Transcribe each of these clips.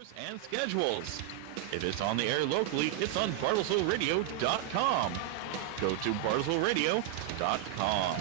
And schedules. If it's on the air locally, it's on BartlesvilleRadio.com. Go to BartlesvilleRadio.com.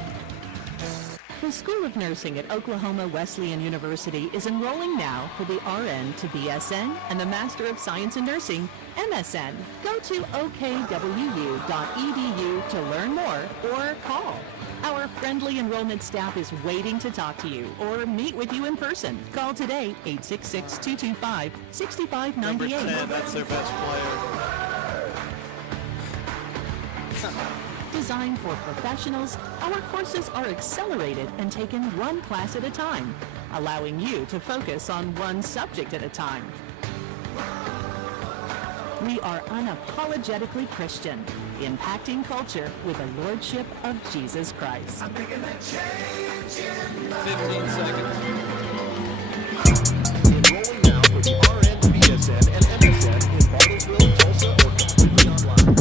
The School of Nursing at Oklahoma Wesleyan University is enrolling now for the RN to BSN and the Master of Science in Nursing, MSN. Go to OKWU.edu to learn more or call. Our friendly enrollment staff is waiting to talk to you or meet with you in person. Call today, 866-225-6598. Number 10, that's their best player. Designed for professionals, our courses are accelerated and taken one class at a time, allowing you to focus on one subject at a time. We are unapologetically Christian, impacting culture with the Lordship of Jesus Christ. I'm thinking that change in 15 seconds. Enrolling now for the RN, BSN, and MSN in Bartlesville, Tulsa, or completely online.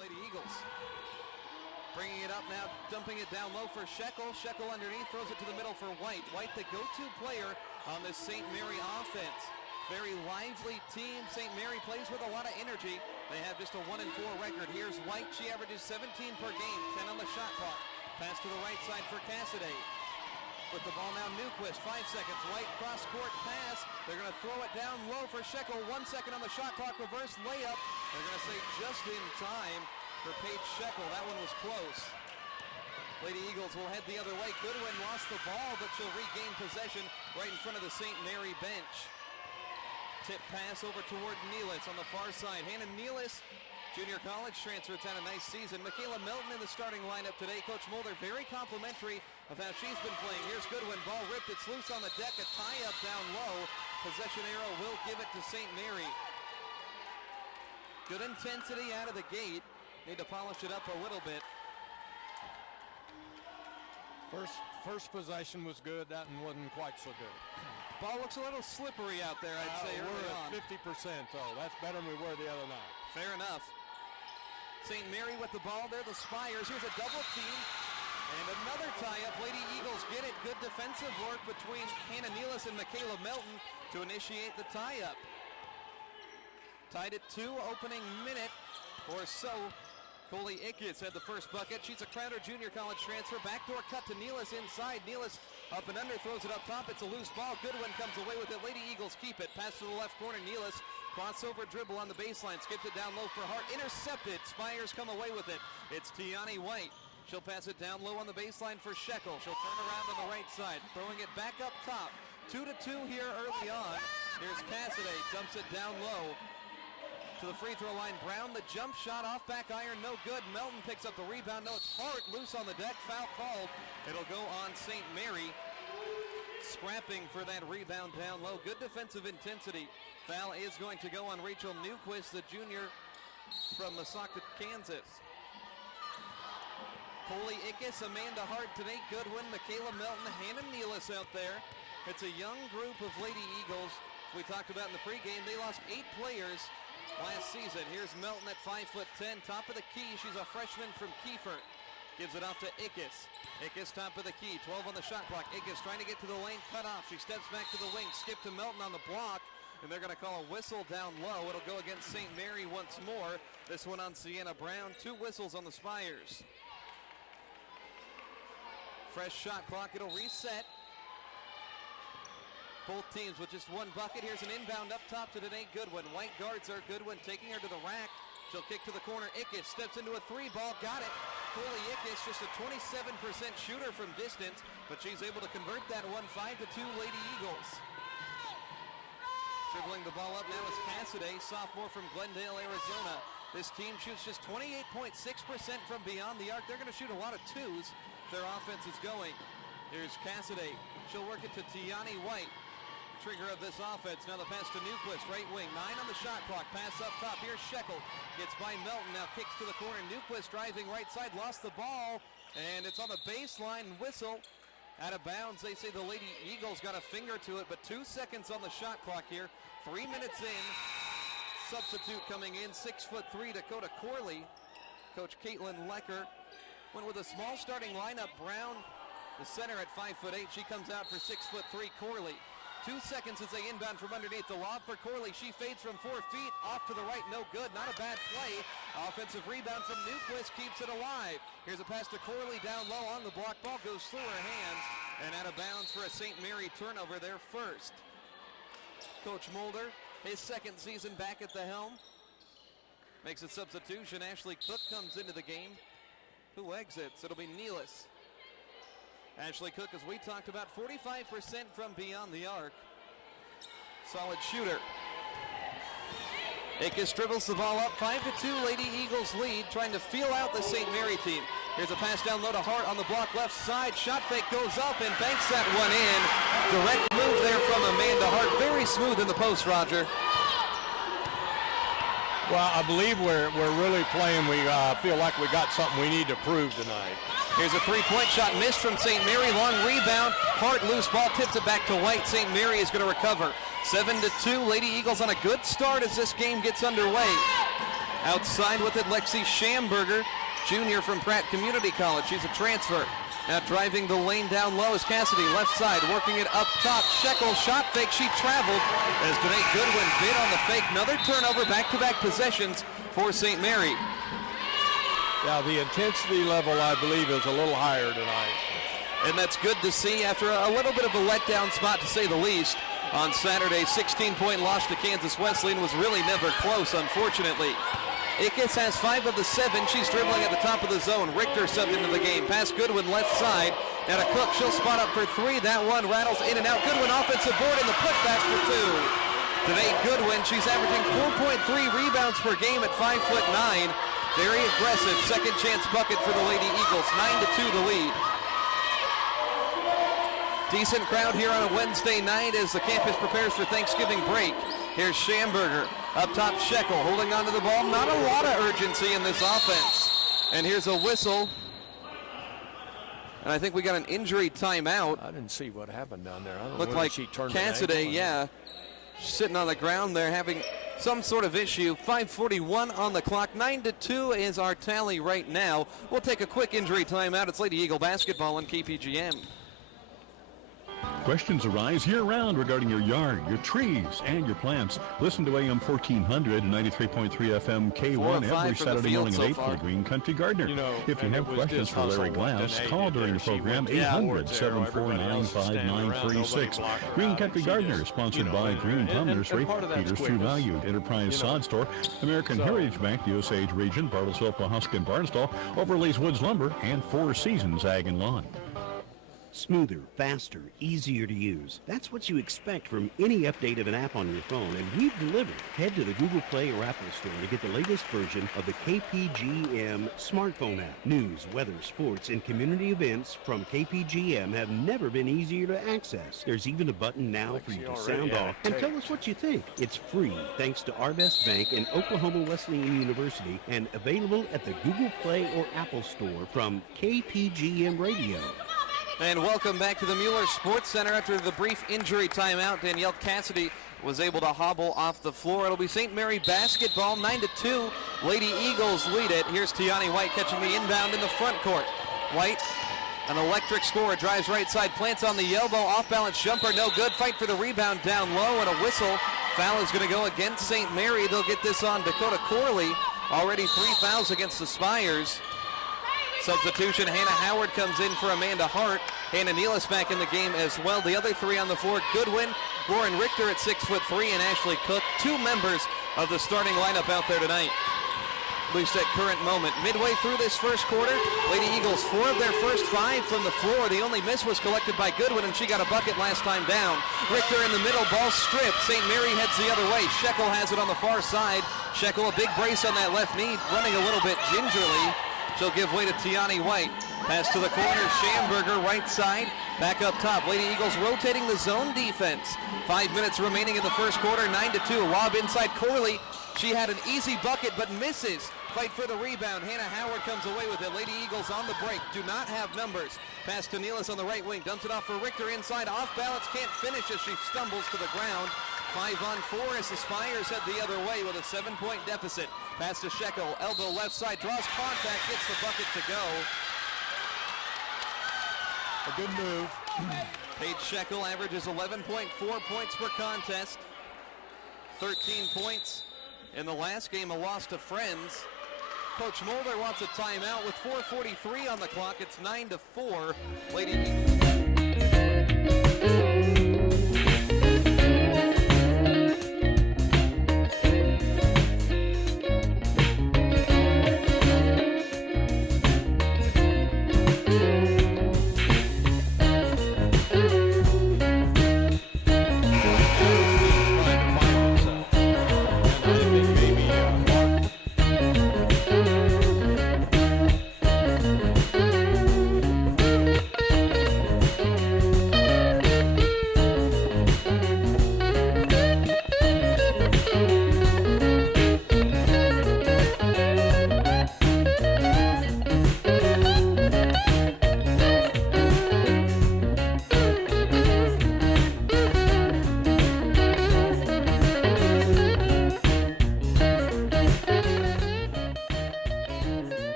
Lady Eagles. Bringing it up now, dumping it down low for Shekel. Shekel underneath, throws it to the middle for White. White, the go-to player on this St. Mary offense. Very lively team. St. Mary plays with a lot of energy. They have just a 1-4 record. Here's White. She averages 17 per game, 10 on the shot clock. Pass to the right side for Cassidy. With the ball now, Newquist, 5 seconds. White cross-court pass. They're going to throw it down low for Shekel. 1 second on the shot clock. Reverse layup. They're going to say just in time for Paige Shekel. That one was close. Lady Eagles will head the other way. Goodwin lost the ball, but she'll regain possession right in front of the St. Mary bench. Tip pass over toward Nealis on the far side. Hannah Nealis, junior college transfer, had a nice season. Michaela Melton in the starting lineup today. Coach Mulder very complimentary of how she's been playing. Here's Goodwin, ball ripped, it's loose on the deck, a tie-up down low. Possession arrow will give it to St. Mary. Good intensity out of the gate. Need to polish it up a little bit. First possession was good, that one wasn't quite so good. Ball looks a little slippery out there, I'd say, early on. We're at 50%, though. That's better than we were the other night. Fair enough. St. Mary with the ball there, the Spires. Here's a double team. And another tie-up. Lady Eagles get it. Good defensive work between Hannah Nealis and Michaela Melton to initiate the tie-up. Tied at 2, opening minute or so. Coley Ickes had the first bucket. She's a Crowder junior college transfer. Backdoor cut to Nealis inside. Nealis up and under, throws it up top. It's a loose ball. Goodwin comes away with it. Lady Eagles keep it. Pass to the left corner. Nealis, crossover dribble on the baseline. Skips it down low for Hart. Intercepted. Spires come away with it. It's Tiani White. She'll pass it down low on the baseline for Shekel. She'll turn around on the right side. Throwing it back up top. 2-2 here early on. Here's Cassidy. Dumps it down low to the free throw line. Brown, the jump shot off back iron, no good. Melton picks up the rebound. No, it's Hart loose on the deck. Foul called. It'll go on St. Mary. Scrapping for that rebound down low. Good defensive intensity. Foul is going to go on Rachel Newquist, the junior from Massachusetts, Kansas. Coley Ickes, Amanda Hart, today Goodwin, Michaela Melton, Hannah Nealis out there. It's a young group of Lady Eagles. We talked about in the pregame, they lost 8 players last season. Here's Melton at 5'10", top of the key. She's a freshman from Kiefer. Gives it off to Ickes. Ickes top of the key, 12 on the shot clock. Ickes trying to get to the lane, cut off. She steps back to the wing, skip to Melton on the block, and they're going to call a whistle down low. It'll go against St. Mary once more. This one on Sienna Brown. 2 whistles on the Spires. Fresh shot clock, it'll reset. Both teams with just 1 bucket. Here's an inbound up top to Danae Goodwin. White guards her. Goodwin taking her to the rack. She'll kick to the corner. Ickes steps into a 3 ball. Got it. Coley Ickes, just a 27% shooter from distance, but she's able to convert that one. 5-2 Lady Eagles. Dribbling dribbling the ball up now is Cassidy, sophomore from Glendale, Arizona. This team shoots just 28.6% from beyond the arc. They're going to shoot a lot of twos if their offense is going. Here's Cassidy. She'll work it to Tiani White, trigger of this offense. Now the pass to Newquist, right wing. 9 on the shot clock. Pass up top. Here's Shekel. Gets by Melton. Now kicks to the corner. Newquist driving right side. Lost the ball. And it's on the baseline. Whistle. Out of bounds. They say the Lady Eagles got a finger to it, but 2 seconds on the shot clock here. 3 minutes in. Substitute coming in. 6'3" Dakota Corley. Coach Caitlin Lecker went with a small starting lineup. Brown, the center, at 5'8". She comes out for 6'3" Corley. 2 seconds as they inbound from underneath. The lob for Corley. She fades from 4 feet. Off to the right. No good. Not a bad play. Offensive rebound from Newquist keeps it alive. Here's a pass to Corley down low on the block. Ball goes through her hands and out of bounds for a St. Mary turnover, their first. Coach Mulder, his second season back at the helm, makes a substitution. Ashley Cook comes into the game. Who exits? It'll be Nealis. Ashley Cook, as we talked about, 45% from beyond the arc. Solid shooter. Akis dribbles the ball up. 5-2, Lady Eagles lead, trying to feel out the St. Mary team. Here's a pass down low to Hart on the block left side. Shot fake goes up and banks that one in. Direct move there from Amanda Hart. Very smooth in the post, Roger. Well, I believe we're really playing. We feel like we got something we need to prove tonight. Here's a three-point shot missed from St. Mary. Long rebound. Hart loose ball, tips it back to White. St. Mary is going to recover. 7-2. Lady Eagles on a good start as this game gets underway. Outside with it, Lexi Schamberger, junior from Pratt Community College. She's a transfer. Now driving the lane down low is Cassidy, left side, working it up top. Shekel, shot fake, she traveled as Danae Goodwin bid on the fake. Another turnover, back-to-back possessions for St. Mary. Yeah, the intensity level, I believe, is a little higher tonight. And that's good to see after a little bit of a letdown spot, to say the least. On Saturday, 16-point loss to Kansas Wesleyan was really never close, unfortunately. Akis has 5 of the 7. She's dribbling at the top of the zone. Richter subbed into the game. Pass Goodwin left side. Now to Cook. She'll spot up for 3. That one rattles in and out. Goodwin offensive board and the putback for 2. Today Goodwin, she's averaging 4.3 rebounds per game at 5'9". Very aggressive. Second chance bucket for the Lady Eagles. 9-2 the lead. Decent crowd here on a Wednesday night as the campus prepares for Thanksgiving break. Here's Schamberger. Up top, Shekel holding onto the ball. Not a lot of urgency in this offense. And here's a whistle. And I think we got an injury timeout. I didn't see what happened down there. I don't Looked know like she turned Cassidy, yeah, sitting on the ground there having some sort of issue. 5:41 on the clock. 9-2 is our tally right now. We'll take a quick injury timeout. It's Lady Eagle basketball on KPGM. Questions arise year-round regarding your yard, your trees, and your plants. Listen to AM 1400 and 93.3 FM K1 every Saturday morning at 8 for the Green Country Gardener. You know, if you have questions for Larry Glass, call during the program 800-749-5936. Green Country Gardener is sponsored by Green Thumb Nursery, Peters True Valued, Enterprise Sod Store, American Heritage Bank, the Osage Region, Bartlesville, Pawhuska, and Barnstall, Overlays Woods Lumber, and Four Seasons Ag and Lawn. Smoother, faster, easier to use. That's what you expect from any update of an app on your phone, and we've delivered. Head to the Google Play or Apple Store to get the latest version of the KPGM smartphone app. News, weather, sports, and community events from KPGM have never been easier to access. There's even a button now for you to sound off and tell us what you think. It's free thanks to Arvest Bank and Oklahoma Wesleyan University, and available at the Google Play or Apple Store from KPGM Radio. And welcome back to the Mueller Sports Center after the brief injury timeout. Danielle Cassidy was able to hobble off the floor. It'll be St. Mary basketball, 9-2. Lady Eagles lead it. Here's Tiani White catching the inbound in the front court. White, an electric scorer, drives right side, plants on the elbow, off-balance jumper, no good. Fight for the rebound down low, and a whistle. Foul is going to go against St. Mary. They'll get this on Dakota Corley. Already 3 fouls against the Spires. Substitution, Hannah Howard comes in for Amanda Hart. Hannah Nealis back in the game as well. The other 3 on the floor, Goodwin, Lauren Richter at 6'3", and Ashley Cook, 2 members of the starting lineup out there tonight. at least at current moment. Midway through this first quarter, Lady Eagles 4 of their first 5 from the floor. The only miss was collected by Goodwin, and she got a bucket last time down. Richter in the middle, ball stripped. St. Mary heads the other way. Shekel has it on the far side. Shekel, a big brace on that left knee, running a little bit gingerly. She'll give way to Tiani White. Pass to the corner, Schamberger, right side, back up top. Lady Eagles rotating the zone defense. 5 minutes remaining in the first quarter, 9-2. A lob inside Corley. She had an easy bucket, but misses. Fight for the rebound. Hannah Howard comes away with it. Lady Eagles on the break. Do not have numbers. Pass to Nealis on the right wing. Dumps it off for Richter inside. Off balance. Can't finish as she stumbles to the ground. 5-on-4 as the Spires head the other way with a 7-point deficit. Pass to Shekel. Elbow left side. Draws contact. Gets the bucket to go. A good move. Paige Shekel averages 11.4 points per contest. 13 points in the last game, a loss to Friends. Coach Mulder wants a timeout with 4:43 on the clock. It's 9-4. Lady Eagles.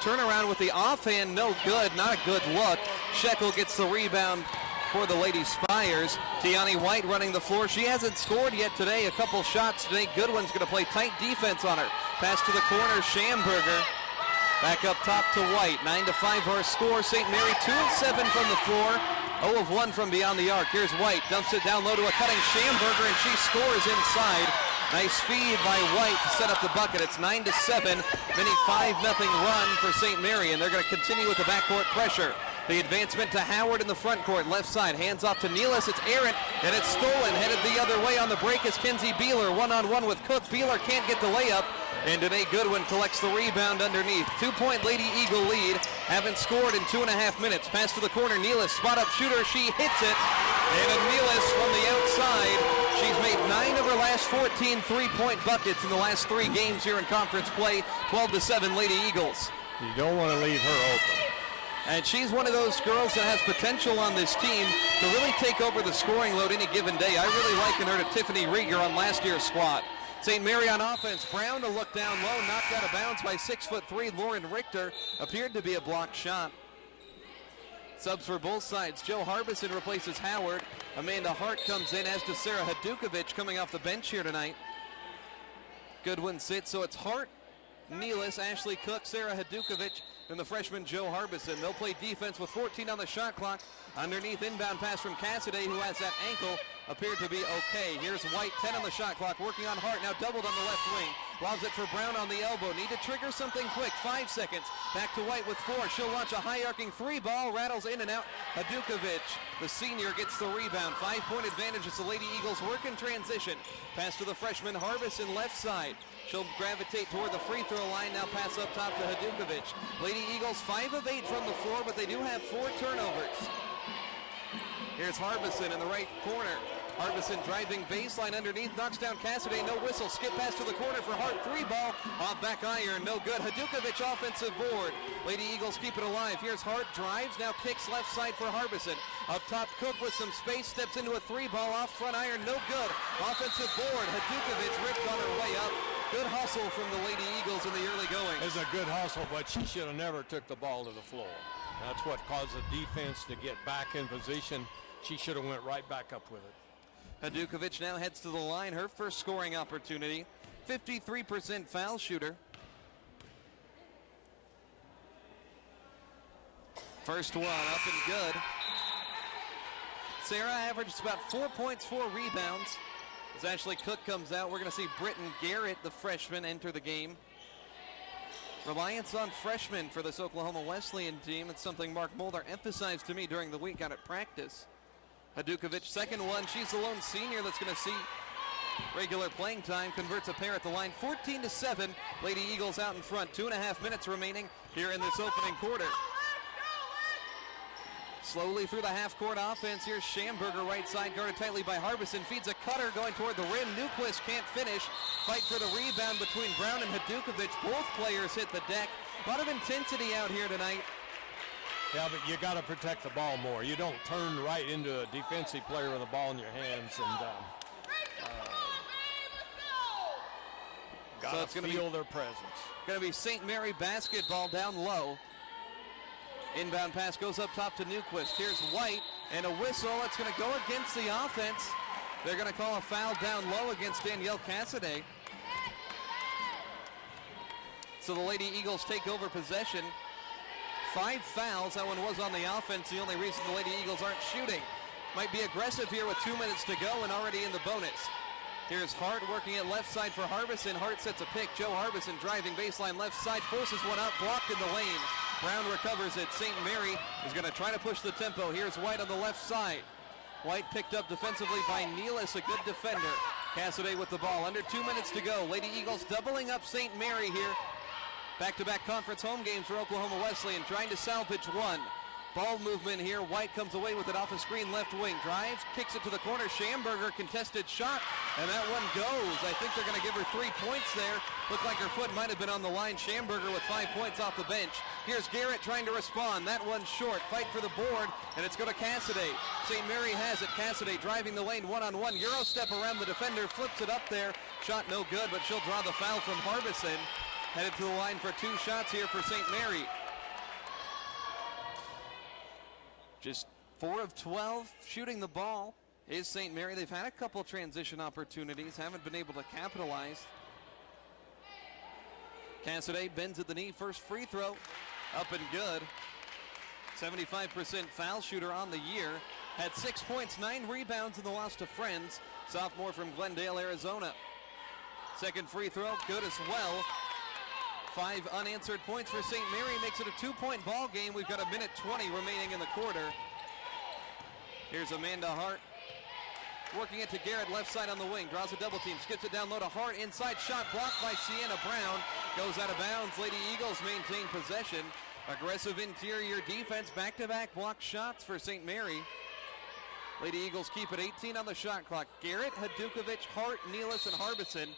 Turnaround with the offhand, no good, not a good look. Shekel gets the rebound for the Lady Spires. Tiani White running the floor. She hasn't scored yet today. A couple shots today. Goodwin's going to play tight defense on her. Pass to the corner, Schamberger. Back up top to White. 9-5 our score. St. Mary 2 of 7 from the floor. 0 of 1 from beyond the arc. Here's White. Dumps it down low to a cutting Schamberger, and she scores inside. Nice feed by White to set up the bucket. It's 9-7. Mini 5-0 run for St. Mary, and they're going to continue with the backcourt pressure. The advancement to Howard in the front court, left side. Hands off to Nealis. It's errant, and it's stolen. Headed the other way on the break is Kinsey Beeler. One-on-one with Cook. Beeler can't get the layup, and Danae Goodwin collects the rebound underneath. 2-point Lady Eagle lead. Haven't scored in 2.5 minutes. Pass to the corner. Nealis, spot-up shooter. She hits it, and Nealis from the outside. She's made 9 of her last 14 three-point buckets in the last 3 games here in conference play. 12-7 Lady Eagles. You don't want to leave her open. And she's one of those girls that has potential on this team to really take over the scoring load any given day. I really liken her to Tiffany Rieger on last year's squad. St. Mary on offense. Brown to look down low, knocked out of bounds by 6'3" Lauren Richter. Appeared to be a blocked shot. Subs for both sides. Joe Harbison replaces Howard. Amanda Hart comes in, as does Sarah Hadukovic coming off the bench here tonight. Goodwin sits, so it's Hart, Nealis, Ashley Cook, Sarah Hadukovic, and the freshman Joe Harbison. They'll play defense with 14 on the shot clock. Underneath, inbound pass from Cassidy, who has that ankle. Appeared to be okay. Here's White, 10 on the shot clock, working on Hart, now doubled on the left wing. Lobs it for Brown on the elbow. Need to trigger something quick. 5 seconds. Back to White with 4. She'll launch a high-arcing 3 ball. Rattles in and out. Hadukovic, the senior, gets the rebound. 5-point advantage as the Lady Eagles work in transition. Pass to the freshman Harbison, left side. She'll gravitate toward the free throw line. Now pass up top to Hadukovic. Lady Eagles 5 of 8 from the floor, but they do have 4 turnovers. Here's Harbison in the right corner. Harbison driving baseline underneath, knocks down Cassidy, no whistle. Skip pass to the corner for Hart, 3 ball, off back iron, no good. Hadukovic offensive board. Lady Eagles keep it alive. Here's Hart, drives, now kicks left side for Harbison. Up top, Cook with some space, steps into a 3 ball, off front iron, no good. Offensive board, Hadukovic ripped on her way up. Good hustle from the Lady Eagles in the early going. It's a good hustle, but she should have never took the ball to the floor. That's what caused the defense to get back in position. She should have went right back up with it. Hadukovic now heads to the line. Her first scoring opportunity. 53% foul shooter. First one up and good. Sarah averaged about 4 points, 4 rebounds. As Ashley Cook comes out, we're going to see Britton Garrett, the freshman, enter the game. Reliance on freshmen for this Oklahoma Wesleyan team. It's something Mark Mulder emphasized to me during the week out at practice. Hadukovic, second one. She's the lone senior that's going to see regular playing time. Converts a pair at the line. 14-7. Lady Eagles out in front. 2.5 minutes remaining here in this opening quarter. Slowly through the half-court offense. Here's Schamberger, right side, guarded tightly by Harbison. Feeds a cutter going toward the rim. Newquist can't finish. Fight for the rebound between Brown and Hadukovic. Both players hit the deck. A lot of intensity out here tonight. Yeah, but you got to protect the ball more. You don't turn right into a defensive player with the ball in your hands and got to feel their presence. Going to be St. Mary basketball down low. Inbound pass goes up top to Newquist. Here's White and a whistle. It's going to go against the offense. They're going to call a foul down low against Danielle Cassidy. So the Lady Eagles take over possession. 5 fouls. That one was on the offense. The only reason the Lady Eagles aren't shooting. Might be aggressive here with 2 minutes to go and already in the bonus. Here's Hart working at left side for Harbison. Hart sets a pick. Joe Harbison driving baseline left side. Forces one out. Blocked in the lane. Brown recovers it. St. Mary is going to try to push the tempo. Here's White on the left side. White picked up defensively by Nealis, a good defender. Cassidy with the ball. Under 2 minutes to go. Lady Eagles doubling up St. Mary here. Back-to-back conference home games for Oklahoma Wesleyan, trying to salvage one. Ball movement here. White comes away with it off a screen left wing. Drives, kicks it to the corner. Schamberger, contested shot, and that one goes. I think they're going to give her 3 points there. Looked like her foot might have been on the line. Schamberger with 5 points off the bench. Here's Garrett trying to respond. That one's short. Fight for the board, and it's going to Cassidy. St. Mary has it. Cassidy driving the lane one-on-one. Euro step around the defender, flips it up there. Shot no good, but she'll draw the foul from Harbison. Headed to the line for 2 shots here for St. Mary. Just 4 of 12 shooting the ball is St. Mary. They've had a couple transition opportunities, haven't been able to capitalize. Cassidy bends at the knee, first free throw, up and good. 75% foul shooter on the year. Had 6 points, 9 rebounds in the loss to Friends. Sophomore from Glendale, Arizona. Second free throw, good as well. 5 unanswered points for St. Mary, makes it a 2-point ball game. We've got 1:20 remaining in the quarter. Here's Amanda Hart. Working it to Garrett, left side on the wing. Draws a double team, skips it down low to Hart. Inside shot blocked by Sienna Brown. Goes out of bounds. Lady Eagles maintain possession. Aggressive interior defense. Back-to-back block shots for St. Mary. Lady Eagles keep it 18 on the shot clock. Garrett, Hadukovic, Hart, Nealis, and Harbison.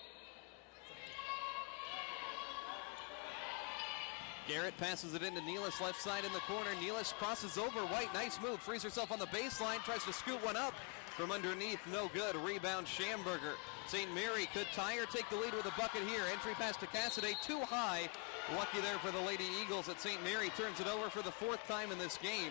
Garrett passes it into Nealis, left side in the corner. Nealis crosses over White. Nice move. Frees herself on the baseline. Tries to scoot one up from underneath. No good. Rebound Schamberger. St. Mary could tie or take the lead with a bucket here. Entry pass to Cassidy. Too high. Lucky there for the Lady Eagles at St. Mary. Turns it over for the 4th time in this game.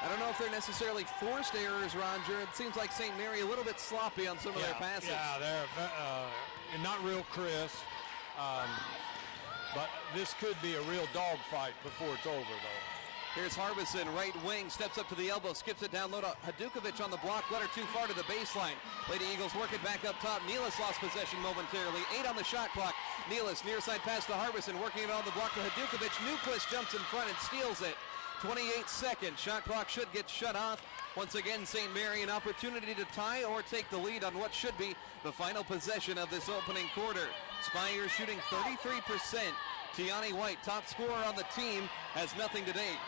I don't know if they're necessarily forced errors, Roger. It seems like St. Mary a little bit sloppy on some of their passes. Yeah, they're not real crisp. But this could be a real dogfight before it's over, though. Here's Harbison, right wing, steps up to the elbow, skips it down low to Hadukovic on the block, let her too far to the baseline. Lady Eagles work it back up top. Nealis lost possession momentarily. 8 on the shot clock. Nealis, near side pass to Harbison, working it on the block to Hadukovic. Newquist jumps in front and steals it. 28 seconds. Shot clock should get shut off. Once again, St. Mary an opportunity to tie or take the lead on what should be the final possession of this opening quarter. Spires shooting 33%. Tiani White, top scorer on the team, has nothing to date.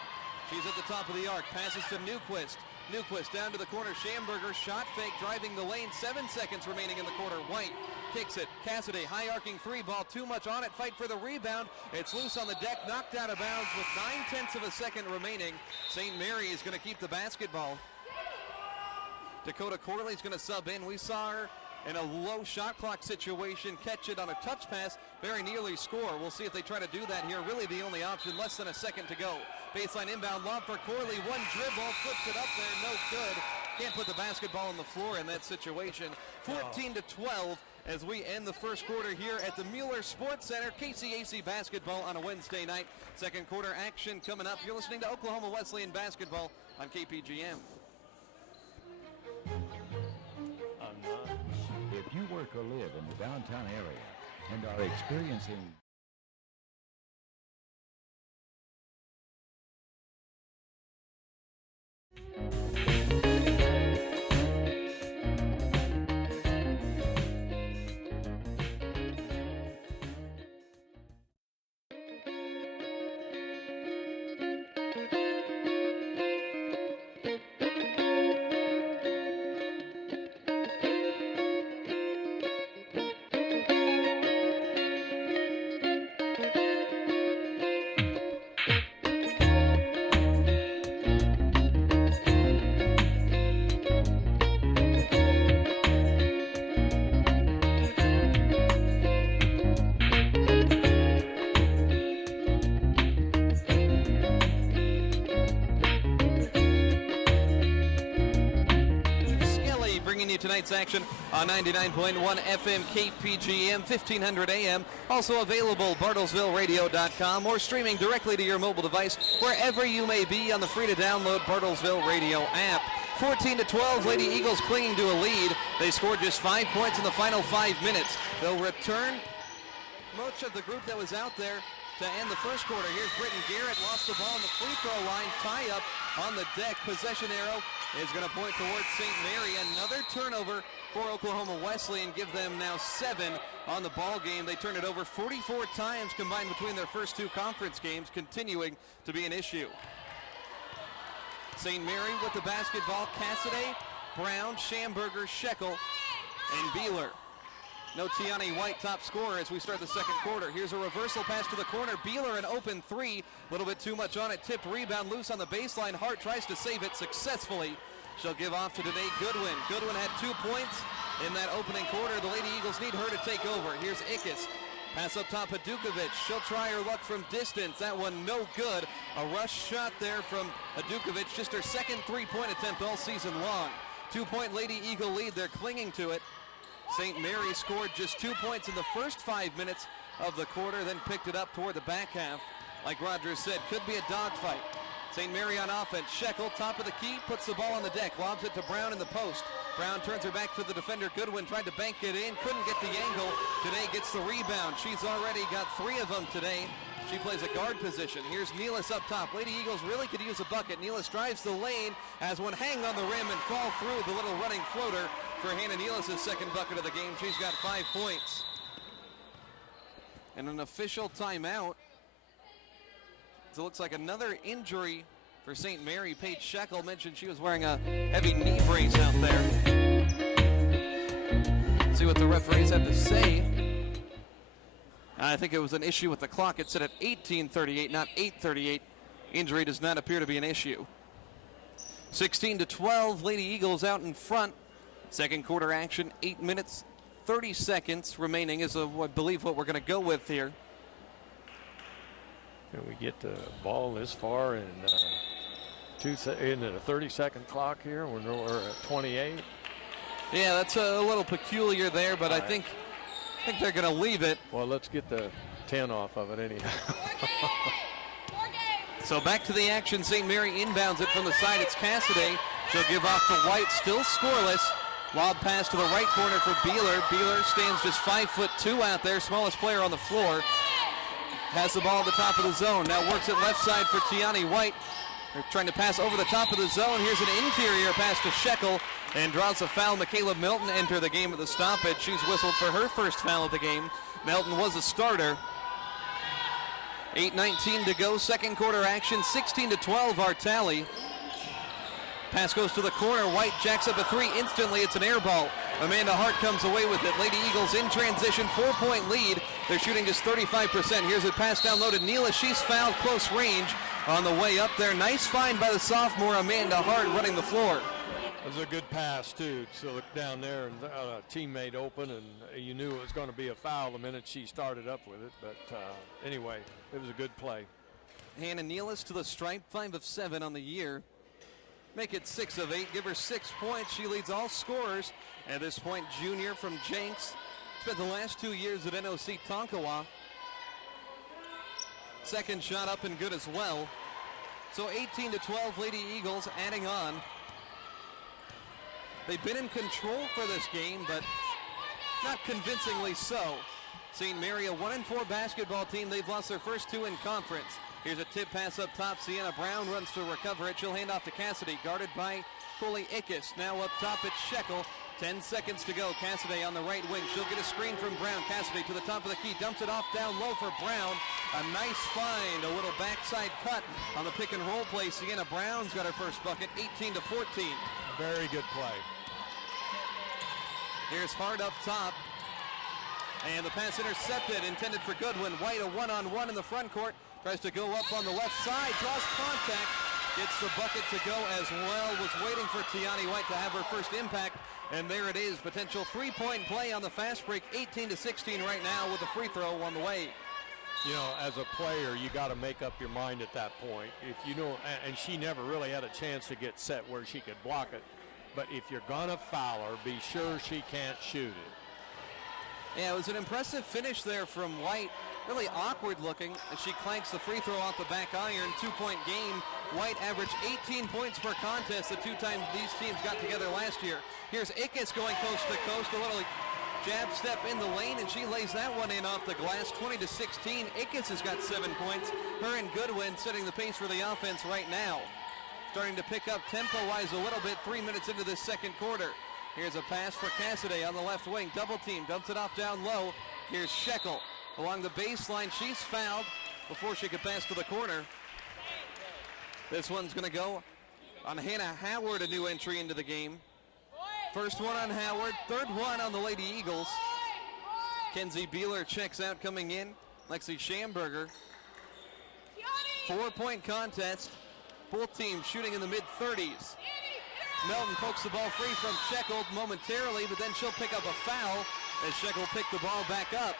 She's at the top of the arc. Passes to Newquist. Newquist down to the corner. Schamberger, shot fake, driving the lane. 7 seconds remaining in the quarter. White kicks it. Cassidy, high arcing 3 ball. Too much on it. Fight for the rebound. It's loose on the deck. Knocked out of bounds with 9/10 of a second remaining. St. Mary is going to keep the basketball. Dakota Corley's going to sub in. We saw her in a low shot clock situation, catch it on a touch pass, very nearly score. We'll see if they try to do that here. Really the only option, less than a second to go. Baseline inbound lob for Corley, one dribble, flips it up there, no good. Can't put the basketball on the floor in that situation. 14-12 as we end the first quarter here at the Mueller Sports Center. KCAC basketball on a Wednesday night. Second quarter action coming up. You're listening to Oklahoma Wesleyan basketball on KPGM. If you work or live in the downtown area and are experiencing tonight's action on 99.1 FM KPGM, 1500 AM. Also available BartlesvilleRadio.com or streaming directly to your mobile device wherever you may be on the free-to-download Bartlesville Radio app. 14-12, Lady Eagles clinging to a lead. They scored just 5 points in the final 5 minutes. They'll return much of the group that was out there to end the first quarter. Here's Britton Garrett, lost the ball on the free throw line, tie up on the deck. Possession arrow is going to point towards St. Mary. Another turnover for Oklahoma Wesleyan, give them now 7 on the ball game. They turned it over 44 times combined between their first 2 conference games, continuing to be an issue. St. Mary with the basketball, Cassidy, Brown, Schamberger, Shekel, and Beeler. No Tiani White top scorer as we start the second quarter. Here's a reversal pass to the corner. Beeler an open 3. A little bit too much on it. Tipped rebound loose on the baseline. Hart tries to save it successfully. She'll give off to Danae Goodwin. Goodwin had 2 points in that opening quarter. The Lady Eagles need her to take over. Here's Ickes. Pass up top, Hadukovic. She'll try her luck from distance. That one no good. A rush shot there from Hadukovic. Just her second 3-point attempt all season long. 2-point Lady Eagle lead. They're clinging to it. St. Mary scored just 2 points in the first 5 minutes of the quarter, then picked it up toward the back half. Like Rogers said, could be a dogfight. St. Mary on offense. Shekel, top of the key, puts the ball on the deck, lobs it to Brown in the post. Brown turns her back to the defender. Goodwin tried to bank it in, couldn't get the angle. Today gets the rebound. She's already got 3 of them today. She plays a guard position. Here's Nealis up top. Lady Eagles really could use a bucket. Nealis drives the lane, has one hang on the rim and fall through the little running floater for Hannah Nealis' second bucket of the game. She's got 5 points. And an official timeout. So it looks like another injury for St. Mary. Paige Shekel mentioned she was wearing a heavy knee brace out there. See what the referees have to say. I think it was an issue with the clock. It said at 18:38, not 8:38. Injury does not appear to be an issue. 16-12, Lady Eagles out in front. Second quarter action, 8 minutes, 30 seconds remaining is, I believe, what we're going to go with here. Can we get the ball this far in the 30-second clock here? We're at 28. Yeah, that's a little peculiar there, but I think they're going to leave it. Well, let's get the 10 off of it anyhow. So back to the action. St. Mary inbounds it from the side. It's Cassidy. She'll give off to White, still scoreless. Lob pass to the right corner for Beeler. Beeler stands just 5'2" out there, smallest player on the floor. Has the ball at the top of the zone. Now works it left side for Tiani White. They're trying to pass over the top of the zone. Here's an interior pass to Shekel and draws a foul. Michaela Melton enter the game at the stoppage. She's whistled for her first foul of the game. Melton was a starter. 8:19 to go, second quarter action, 16-12 our tally. Pass goes to the corner. White jacks up a 3 instantly. It's an air ball. Amanda Hart comes away with it. Lady Eagles in transition, 4-point lead. They're shooting just 35%. Here's a pass down low to Neela. She's fouled close range on the way up there. Nice find by the sophomore Amanda Hart running the floor. It was a good pass, too. So look down there and a teammate open, and you knew it was going to be a foul the minute she started up with it. But anyway, it was a good play. Hannah Nealis to the stripe, 5 of 7 on the year. Make it 6 of 8. Give her 6 points. She leads all scorers. At this point, junior from Jenks. Spent the last 2 years at NOC Tonkawa. Second shot up and good as well. So 18-12 Lady Eagles adding on. They've been in control for this game, but not convincingly so. St. Mary, a 1-4 basketball team. They've lost their first 2 in conference. Here's a tip pass up top. Sienna Brown runs to recover it. She'll hand off to Cassidy, guarded by Coley Ickes. Now up top, it's Shekel. 10 seconds to go. Cassidy on the right wing. She'll get a screen from Brown. Cassidy to the top of the key. Dumps it off down low for Brown. A nice find. A little backside cut on the pick and roll play. Sienna Brown's got her first bucket. 18-14. Very good play. Here's Hart up top. And the pass intercepted. Intended for Goodwin. White a one-on-one in the front court. Tries to go up on the left side. Draws contact. Gets the bucket to go as well. Was waiting for Tiani White to have her first impact. And there it is, potential three-point play on the fast break, 18-16 right now with a free throw on the way. You know, as a player, you got to make up your mind at that point. If you know, and she never really had a chance to get set where she could block it. But if you're gonna foul her, be sure she can't shoot it. Yeah, it was an impressive finish there from White. Really awkward looking as she clanks the free throw off the back iron. 2-point game. White averaged 18 points per contest the 2 times these teams got together last year. Here's Ickes going coast to coast. A little jab step in the lane, and she lays that one in off the glass. 20-16. Ickes has got 7 points. Her and Goodwin setting the pace for the offense right now. Starting to pick up tempo-wise a little bit 3 minutes into this second quarter. Here's a pass for Cassidy on the left wing. Double team, dumps it off down low. Here's Shekel along the baseline. She's fouled before she could pass to the corner. This one's going to go on Hannah Howard, a new entry into the game. First one on Howard, third one on the Lady Eagles. Kenzie Beeler checks out coming in. Lexi Schamberger. 4-point contest. Both teams shooting in the mid-30s. Melton pokes the ball free from Shekel momentarily, but then she'll pick up a foul as Shekel picked the ball back up.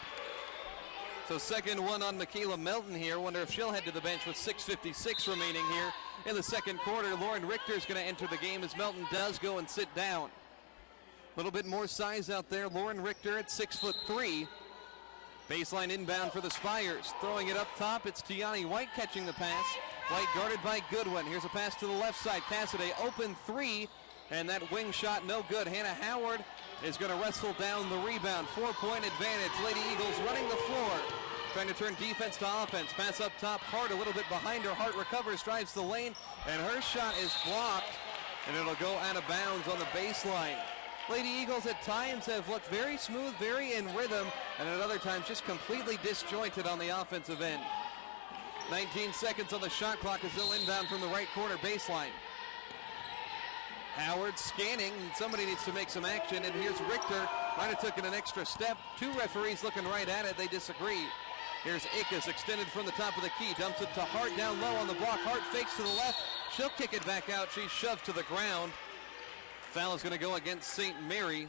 So second one on Michaela Melton here. Wonder if she'll head to the bench with 6:56 remaining here in the second quarter. Lauren Richter is going to enter the game as Melton does go and sit down. A little bit more size out there. Lauren Richter at 6'3". Baseline inbound for the Spires. Throwing it up top, it's Tiani White catching the pass. White guarded by Goodwin. Here's a pass to the left side. Cassidy open 3, and that wing shot no good. Hannah Howard is going to wrestle down the rebound. 4-point advantage. Lady Eagles running the floor. Trying to turn defense to offense. Pass up top. Hart a little bit behind her. Hart recovers, drives the lane, and her shot is blocked, and it'll go out of bounds on the baseline. Lady Eagles at times have looked very smooth, very in rhythm, and at other times just completely disjointed on the offensive end. 19 seconds on the shot clock as they'll inbound from the right corner baseline. Howard scanning, and somebody needs to make some action, and here's Richter. Might have taken an extra step. 2 referees looking right at it. They disagree. Here's Ickes extended from the top of the key. Dumps it to Hart down low on the block. Hart fakes to the left. She'll kick it back out. She's shoved to the ground. Foul is going to go against St. Mary.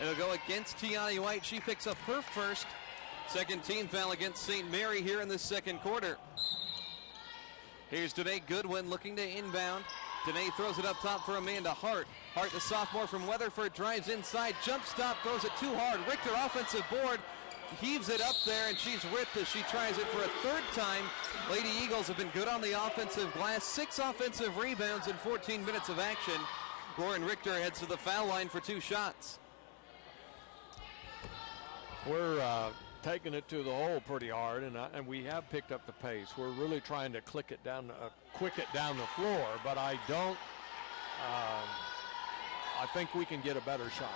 It'll go against Tiani White. She picks up her first. Second team foul against St. Mary here in this second quarter. Here's Danae Goodwin looking to inbound. Danae throws it up top for Amanda Hart. Hart, the sophomore from Weatherford, drives inside. Jump stop, throws it too hard. Richter offensive board. Heaves it up there, and she's ripped as she tries it for a third time. Lady Eagles have been good on the offensive glass. 6 offensive rebounds in 14 minutes of action. Lauren Richter heads to the foul line for 2 shots. We're taking it to the hole pretty hard, and we have picked up the pace. We're really trying to quick it down the floor, but I don't. I think we can get a better shot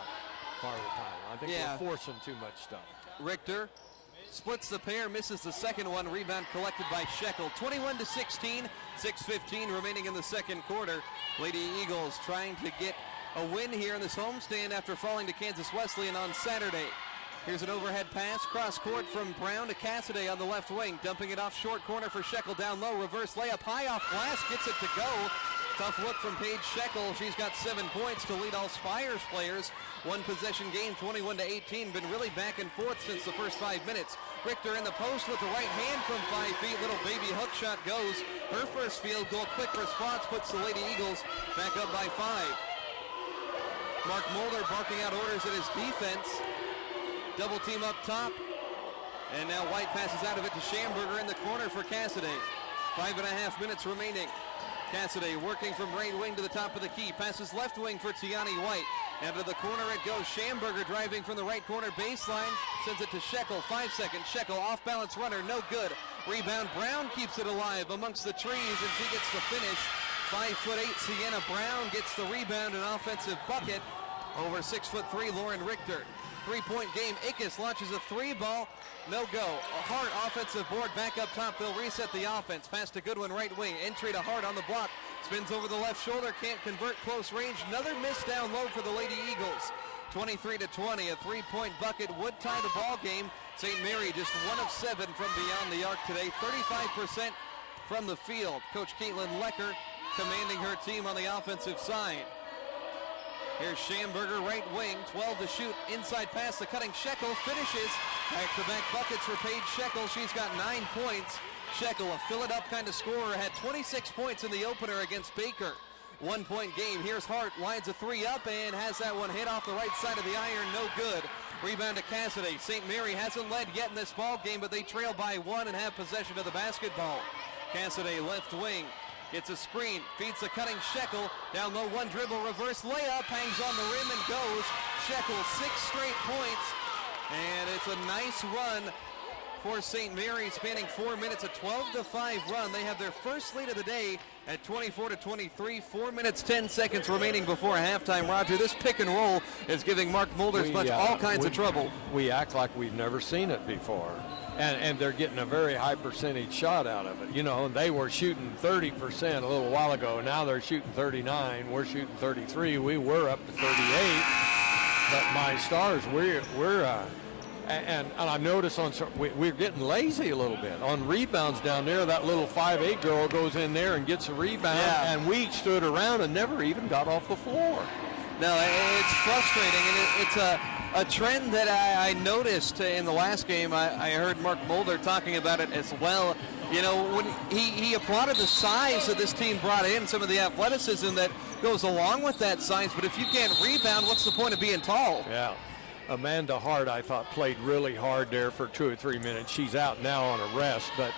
part of the time. I think we're forcing too much stuff. Richter splits the pair, misses the second one. Rebound collected by Shekel. 21-16, 6:15 remaining in the second quarter. Lady Eagles trying to get a win here in this homestand after falling to Kansas Wesleyan on Saturday. Here's an overhead pass, cross court from Brown to Cassidy on the left wing. Dumping it off short corner for Shekel down low. Reverse layup high off glass, gets it to go. Tough look from Paige Shekel. She's got 7 points to lead all Spires players. One possession game, 21-18. Been really back and forth since the first 5 minutes. Richter in the post with the right hand from 5 feet. Little baby hook shot goes. Her first field goal. Quick response puts the Lady Eagles back up by 5. Mark Mulder barking out orders at his defense. Double team up top. And now White passes out of it to Schamberger in the corner for Cassidy. 5.5 minutes remaining. Cassidy working from right wing to the top of the key. Passes left wing for Tiani White. And to the corner it goes. Schamberger driving from the right corner baseline. Sends it to Shekel. 5 seconds. Shekel off balance runner. No good. Rebound. Brown keeps it alive amongst the trees and she gets the finish. 5'8" Sienna Brown gets the rebound and offensive bucket over 6'3" Lauren Richter. 3-point game. Ickes launches a 3 ball. No go. A Hart offensive board back up top. They'll reset the offense. Pass to Goodwin right wing. Entry to Hart on the block. Spins over the left shoulder. Can't convert close range. Another miss down low for the Lady Eagles. 23-20. A 3-point bucket would tie the ball game. St. Mary just 1 of 7 from beyond the arc today. 35% from the field. Coach Caitlin Lecker commanding her team on the offensive side. Here's Schamberger, right wing, 12 to shoot, inside pass, the cutting Shekel finishes. Back-to-back buckets for Paige Shekel. She's got 9 points. Shekel, a fill-it-up kind of scorer, had 26 points in the opener against Baker. 1-point game. Here's Hart, lines a 3 up and has that one hit off the right side of the iron, no good. Rebound to Cassidy. St. Mary hasn't led yet in this ball game, but they trail by 1 and have possession of the basketball. Cassidy, left wing. Gets a screen, feeds the cutting Shekel, down low, 1 dribble, reverse layup, hangs on the rim and goes. Shekel, 6 straight points, and it's a nice run for St. Mary, spanning 4 minutes, a 12-5 run. They have their first lead of the day at 24-23, 4 minutes, 10 seconds remaining before halftime. Roger, this pick and roll is giving Mark Mulder's bunch all kinds of trouble. We act like we've never seen it before. And they're getting a very high percentage shot out of it. You know, they were shooting 30% a little while ago. Now they're shooting 39. We're shooting 33. We were up to 38. But my stars, and I noticed we're getting lazy a little bit. On rebounds down there, that little 5'8" girl goes in there and gets a rebound. Yeah. And we stood around and never even got off the floor. No, it's frustrating, and it's a trend that I noticed in the last game. I heard Mark Mulder talking about it as well. You know, when he applauded the size that this team brought in, some of the athleticism that goes along with that size, but if you can't rebound, what's the point of being tall? Yeah. Amanda Hart, I thought, played really hard there for 2 or 3 minutes. She's out now on a rest, but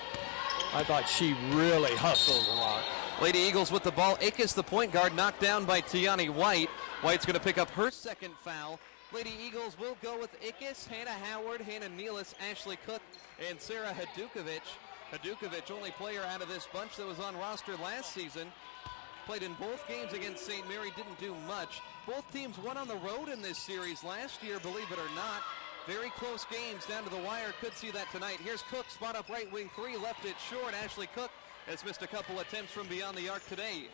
I thought she really hustled a lot. Lady Eagles with the ball. Ickes, the point guard, knocked down by Tiani White. White's going to pick up her second foul. Lady Eagles will go with Ickes, Hannah Howard, Hannah Nealis, Ashley Cook, and Sarah Hadukovic. Hadukovic, only player out of this bunch that was on roster last season. Played in both games against St. Mary, didn't do much. Both teams won on the road in this series last year, believe it or not. Very close games down to the wire. Could see that tonight. Here's Cook, spot up right wing 3, left it short. Ashley Cook has missed a couple attempts from beyond the arc today.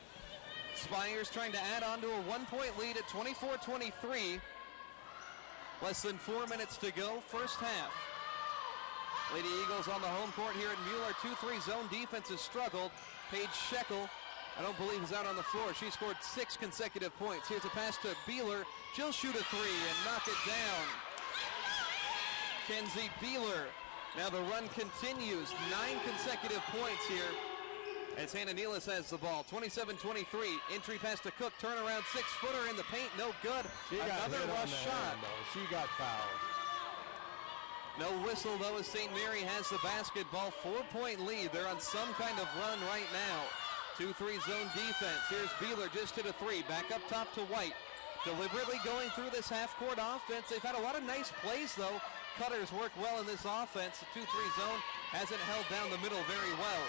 Spires trying to add on to a 1-point lead at 24-23. Less than 4 minutes to go, first half. Lady Eagles on the home court here at Mueller. 2-3 zone defense has struggled. Paige Shekel, I don't believe, is out on the floor. She scored 6 consecutive points. Here's a pass to Beeler. She'll shoot a 3 and knock it down. Kenzie Beeler. Now the run continues. 9 consecutive points here as Hannah Nealis has the ball. 27-23. Entry pass to Cook. Turnaround 6-footer in the paint. No good. Another rush shot. She got fouled. No whistle, though, as St. Mary has the basketball. 4-point lead. They're on some kind of run right now. 2-3 zone defense. Here's Beeler, just hit a 3. Back up top to White. Deliberately going through this half-court offense. They've had a lot of nice plays, though. Cutters work well in this offense. The 2-3 zone hasn't held down the middle very well.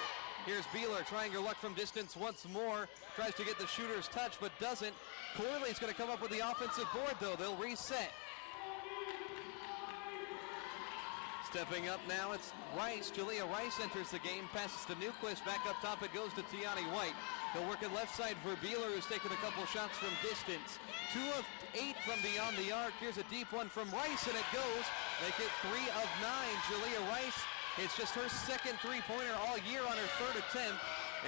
Here's Beeler trying her luck from distance once more. Tries to get the shooter's touch, but doesn't. Corley's going to come up with the offensive board, though. They'll reset. Stepping up now, it's Rice. Jalea Rice enters the game. Passes to Newquist. Back up top, it goes to Tiani White. They'll work it left side for Beeler, who's taken a couple shots from distance. 2 of 8 from beyond the arc. Here's a deep one from Rice, and it goes. Make it 3 of 9. Jalea Rice, it's just her second three-pointer all year on her third attempt.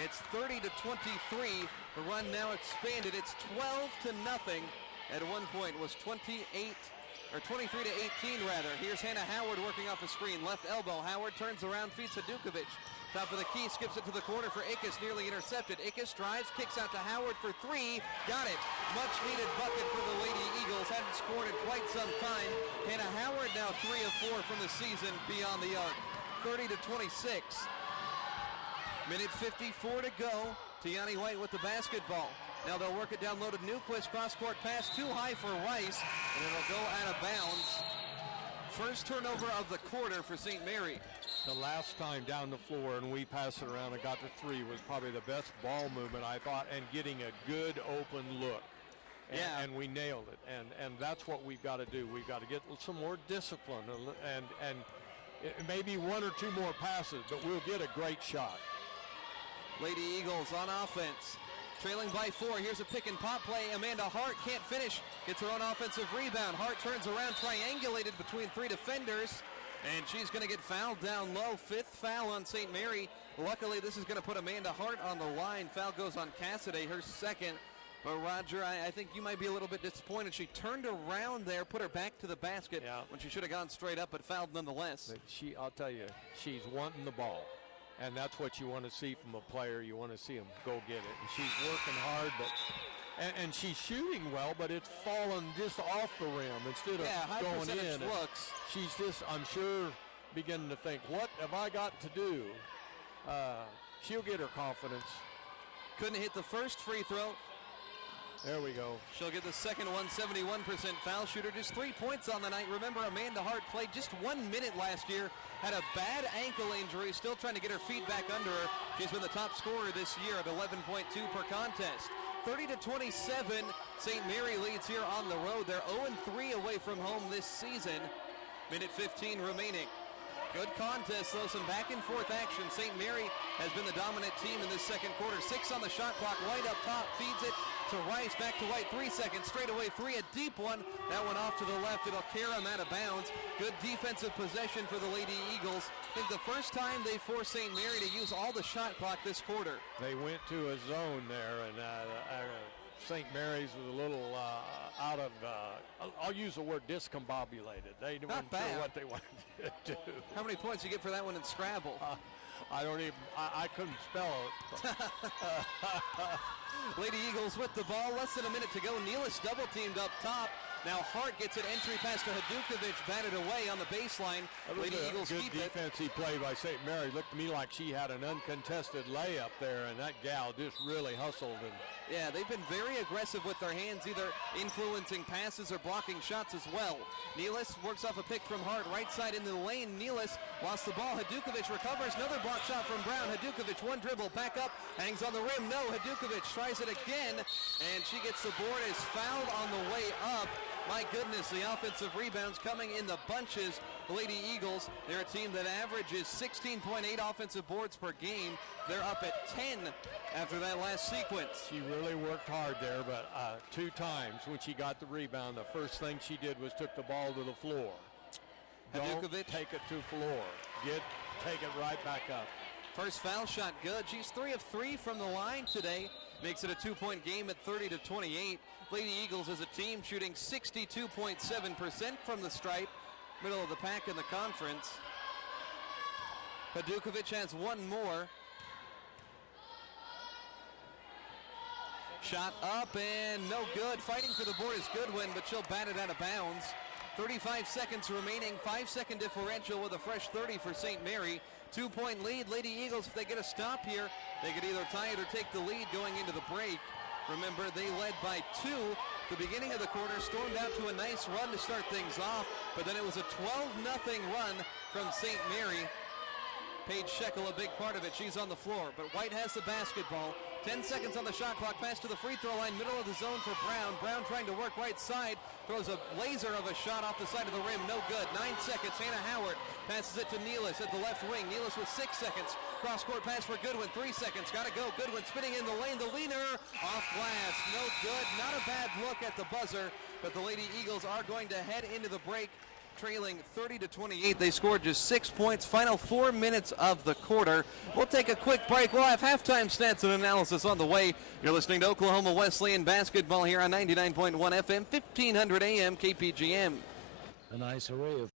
It's 30 to 23. The run now expanded. It's 12 to nothing. At one point was 23 to 18 rather. Here's Hannah Howard working off the screen. Left elbow. Howard turns around, feeds Hadukovic. Top of the key, skips it to the corner for Ickes, nearly intercepted. Ickes drives, kicks out to Howard for three. Got it. Much needed bucket for the Lady Eagles. Hadn't scored in quite some time. Hannah Howard now 3 of 4 from the season beyond the arc. 30 to 26. Minute 54 to go. Tiani White with the basketball. Now they'll work it down low to Newquist. Cross-court pass too high for Rice, and it'll go out of bounds. First turnover of the quarter for St. Mary. The last time down the floor and we passed it around and got to three was probably the best ball movement, I thought, and getting a good open look. And we nailed it. And that's what we've got to do. We've got to get some more discipline and maybe one or two more passes, but we'll get a great shot. Lady Eagles on offense. Trailing by 4. Here's a pick and pop play. Amanda Hart can't finish. Gets her own offensive rebound. Hart turns around, triangulated between 3 defenders. And she's going to get fouled down low. 5th foul on St. Mary. Luckily, this is going to put Amanda Hart on the line. Foul goes on Cassidy, her second. But Roger, I think you might be a little bit disappointed. She turned around there, put her back to the basket when she should have gone straight up, but fouled nonetheless. But I'll tell you, she's wanting the ball. And that's what you want to see from a player. You want to see him go get it. And she's working hard, but and she's shooting well, but it's fallen just off the rim instead of going in. Looks. She's just, I'm sure, beginning to think, what have I got to do? She'll get her confidence. Couldn't hit the first free throw. There we go. She'll get the second one, 71% foul shooter. Just 3 points on the night. Remember, Amanda Hart played just 1 minute last year. Had a bad ankle injury. Still trying to get her feet back under her. She's been the top scorer this year at 11.2 per contest. 30 to 27. St. Mary leads here on the road. They're 0-3 away from home this season. Minute 15 remaining. Good contest, though. Some back and forth action. St. Mary has been the dominant team in this second quarter. 6 on the shot clock. White up top, feeds it to Rice. Back to White. 3 seconds. Straight away 3. A deep one. That one off to the left. It'll carry them out of bounds. Good defensive possession for the Lady Eagles. I think the first time they forced St. Mary to use all the shot clock this quarter. They went to a zone there, and St. Mary's was a little out of, I'll use the word discombobulated. They weren't sure what they wanted to do. How many points you get for that one in Scrabble? I don't even, I couldn't spell it. Lady Eagles with the ball, less than a minute to go. Nealis double teamed up top. Now Hart gets an entry pass to Hadukovic, batted away on the baseline. Lady Eagles good keep it. defensive play by St. Mary. Looked to me like she had an uncontested layup there, and that gal just really hustled. And yeah, they've been very aggressive with their hands, either influencing passes or blocking shots as well. Nealis works off a pick from Hart, right side into the lane. Nealis lost the ball. Hadukovic recovers. Another block shot from Brown. Hadukovic, one dribble, back up, hangs on the rim. No, Hadukovic tries it again, and she gets the board, is fouled on the way up. My goodness, the offensive rebounds coming in the bunches. The Lady Eagles, they're a team that averages 16.8 offensive boards per game. They're up at 10 after that last sequence. She really worked hard there, but 2 times when she got the rebound, the first thing she did was took the ball to the floor. Don't take it to floor. Take it right back up. First foul shot good. She's 3 of 3 from the line today. Makes it a 2-point game at 30 to 28. Lady Eagles as a team shooting 62.7% from the stripe. Middle of the pack in the conference. Hadukovic has one more. Shot up and no good. Fighting for the board is Goodwin, but she'll bat it out of bounds. 35 seconds remaining. 5-second differential with a fresh 30 for St. Mary. 2-point lead. Lady Eagles, if they get a stop here, they could either tie it or take the lead going into the break. Remember, they led by 2 the beginning of the quarter, stormed out to a nice run to start things off, but then it was a 12-0 run from St. Mary. Paige Shekel, a big part of it. She's on the floor, but White has the basketball. 10 seconds on the shot clock. Pass to the free throw line, middle of the zone for Brown. Brown trying to work right side. Throws a laser of a shot off the side of the rim. No good. 9 seconds. Hannah Howard passes it to Nealis at the left wing. Nealis with 6 seconds. Cross-court pass for Goodwin. 3 seconds. Got to go. Goodwin spinning in the lane. The leaner off glass. No good. Not a bad look at the buzzer, but the Lady Eagles are going to head into the break trailing 30-28. They scored just 6 points. Final 4 minutes of the quarter. We'll take a quick break. We'll have halftime stats and analysis on the way. You're listening to Oklahoma Wesleyan basketball here on 99.1 FM, 1500 AM, KPGM. A nice array of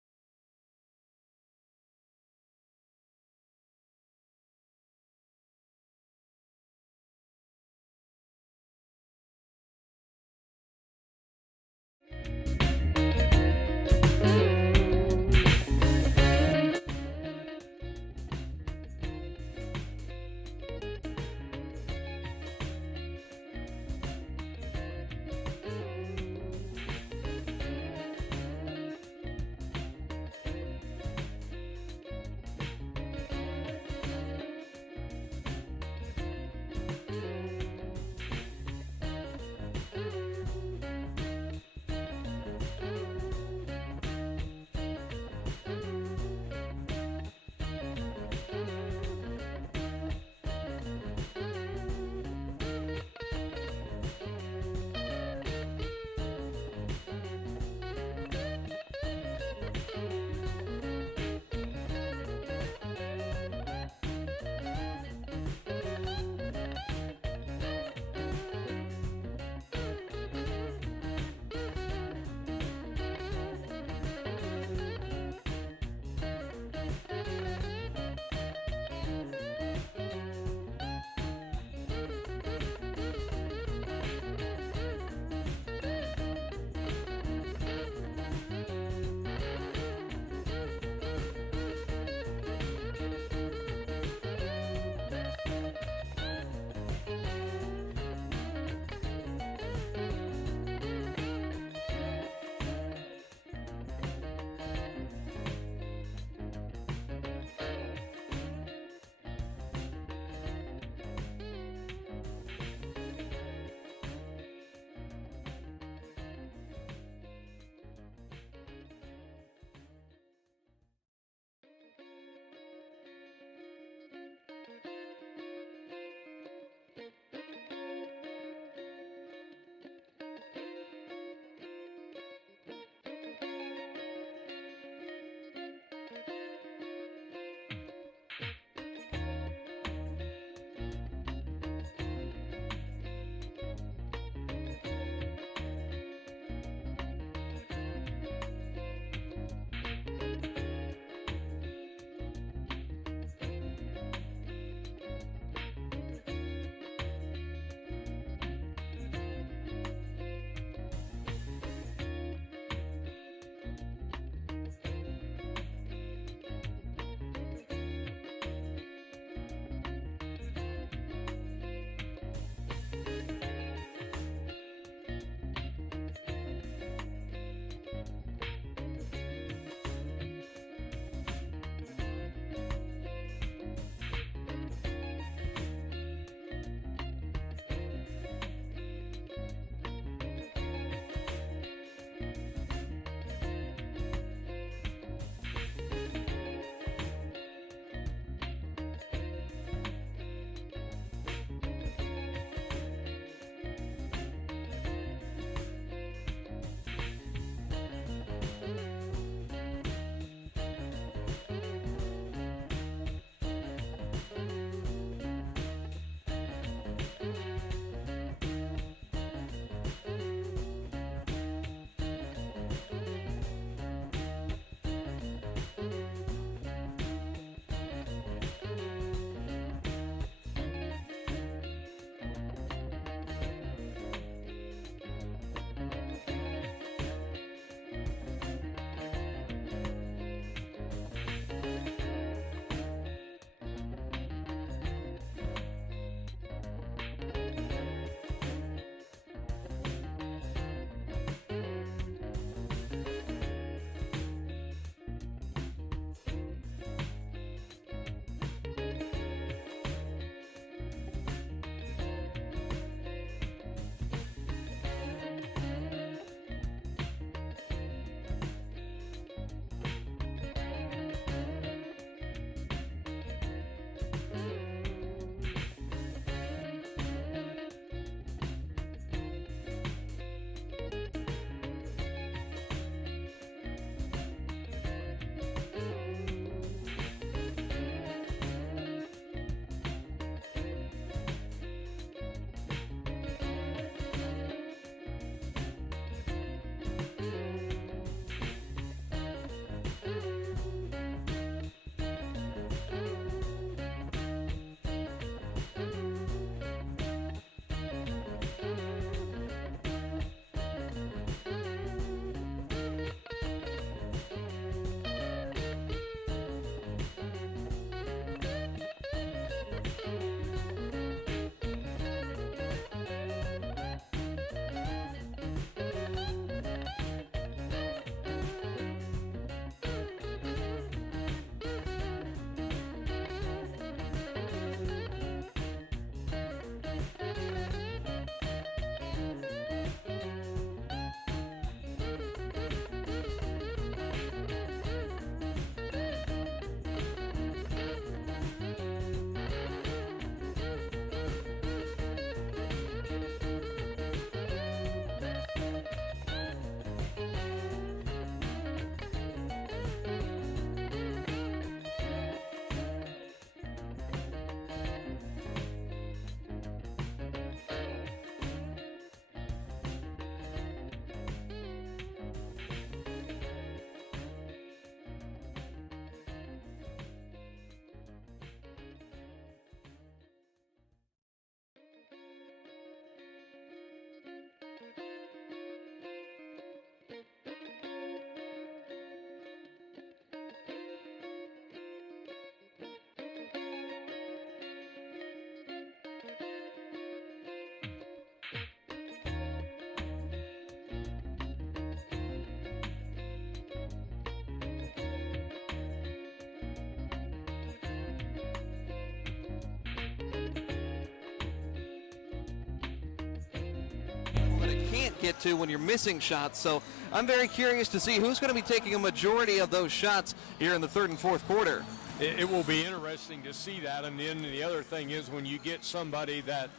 get to when you're missing shots. So I'm very curious to see who's going to be taking a majority of those shots here in the third and fourth quarter. It will be interesting to see that. And then the other thing is when you get somebody that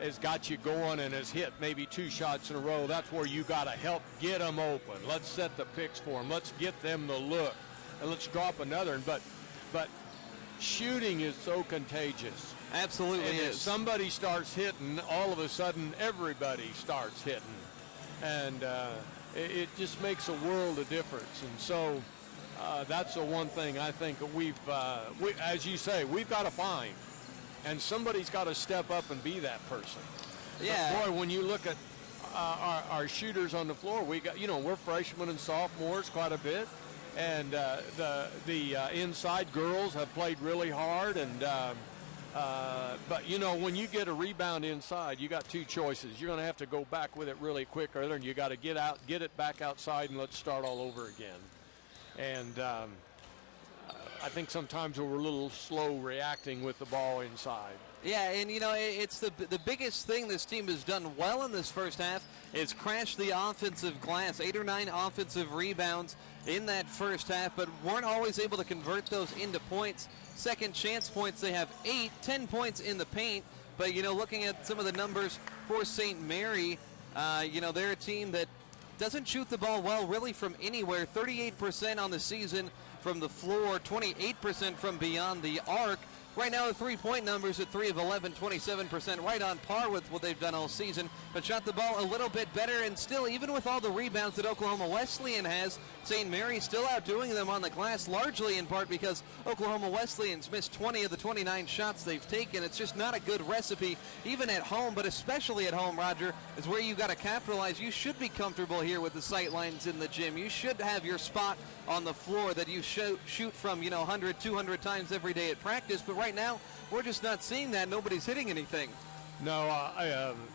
has got you going and has hit maybe 2 shots in a row, that's where you got to help get them open. Let's set the picks for them. Let's get them the look, and let's drop another. But shooting is so contagious. Absolutely and is. If somebody starts hitting, all of a sudden everybody starts hitting. And it just makes a world of difference. And so that's the one thing I think we, as you say, we've got to find. And somebody's got to step up and be that person. Yeah. But boy, when you look at our shooters on the floor, we got, we're freshmen and sophomores quite a bit. And the inside girls have played really hard. And but, when you get a rebound inside, you got 2 choices. You're going to have to go back with it really quick, or then you got to get it back outside, and let's start all over again. And I think sometimes we're a little slow reacting with the ball inside. Yeah, and it's the biggest thing this team has done well in this first half is crash the offensive glass. 8 or 9 offensive rebounds in that first half, but weren't always able to convert those into points. Second chance points, they have 8, 10 points in the paint. But, looking at some of the numbers for St. Mary, they're a team that doesn't shoot the ball well really from anywhere. 38% on the season from the floor, 28% from beyond the arc. Right now, the three-point numbers at 3 of 11, 27%, right on par with what they've done all season, but shot the ball a little bit better, and still, even with all the rebounds that Oklahoma Wesleyan has, St. Mary's still outdoing them on the glass, largely in part because Oklahoma Wesleyan's missed 20 of the 29 shots they've taken. It's just not a good recipe, even at home, but especially at home, Roger, is where you got to capitalize. You should be comfortable here with the sight lines in the gym. You should have your spot on the floor that you shoot from, 100, 200 times every day at practice, but right now, we're just not seeing that. Nobody's hitting anything. No,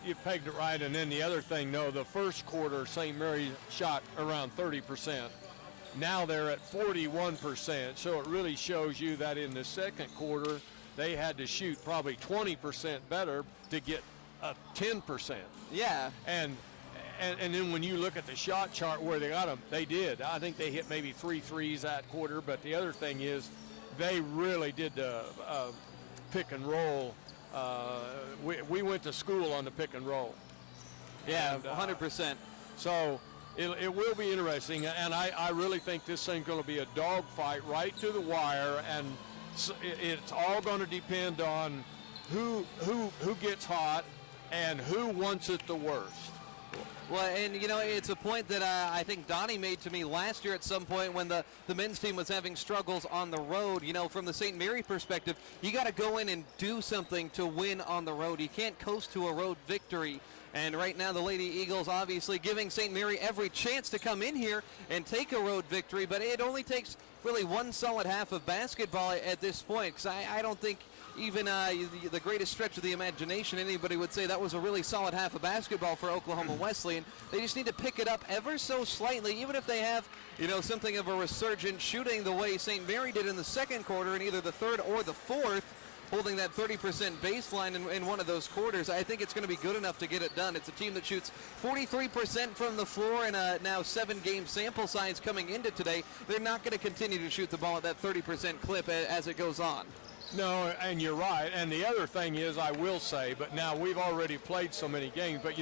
you pegged it right. And then the other thing, the first quarter, St. Mary shot around 30%. Now they're at 41%. So it really shows you that in the second quarter, they had to shoot probably 20% better to get 10%. Yeah. And then when you look at the shot chart where they got them, they did. I think they hit maybe 3 threes that quarter. But the other thing is, they really did the pick and roll. We went to school on the pick and roll. Yeah, and, 100%. So it will be interesting, and I really think this thing's going to be a dogfight right to the wire, and it's all going to depend on who gets hot and who wants it the worst. Well, and, it's a point that I think Donnie made to me last year at some point when the men's team was having struggles on the road. From the St. Mary perspective, you got to go in and do something to win on the road. You can't coast to a road victory. And right now the Lady Eagles obviously giving St. Mary every chance to come in here and take a road victory, but it only takes really one solid half of basketball at this point, because I don't think even the greatest stretch of the imagination, anybody would say that was a really solid half of basketball for Oklahoma Wesleyan. They just need to pick it up ever so slightly, even if they have, something of a resurgent shooting the way St. Mary did in the second quarter in either the third or the fourth, holding that 30% baseline in one of those quarters. I think it's going to be good enough to get it done. It's a team that shoots 43% from the floor in a now 7-game sample size coming into today. They're not going to continue to shoot the ball at that 30% clip as it goes on. No, and you're right. And the other thing is, I will say, but now we've already played so many games, but,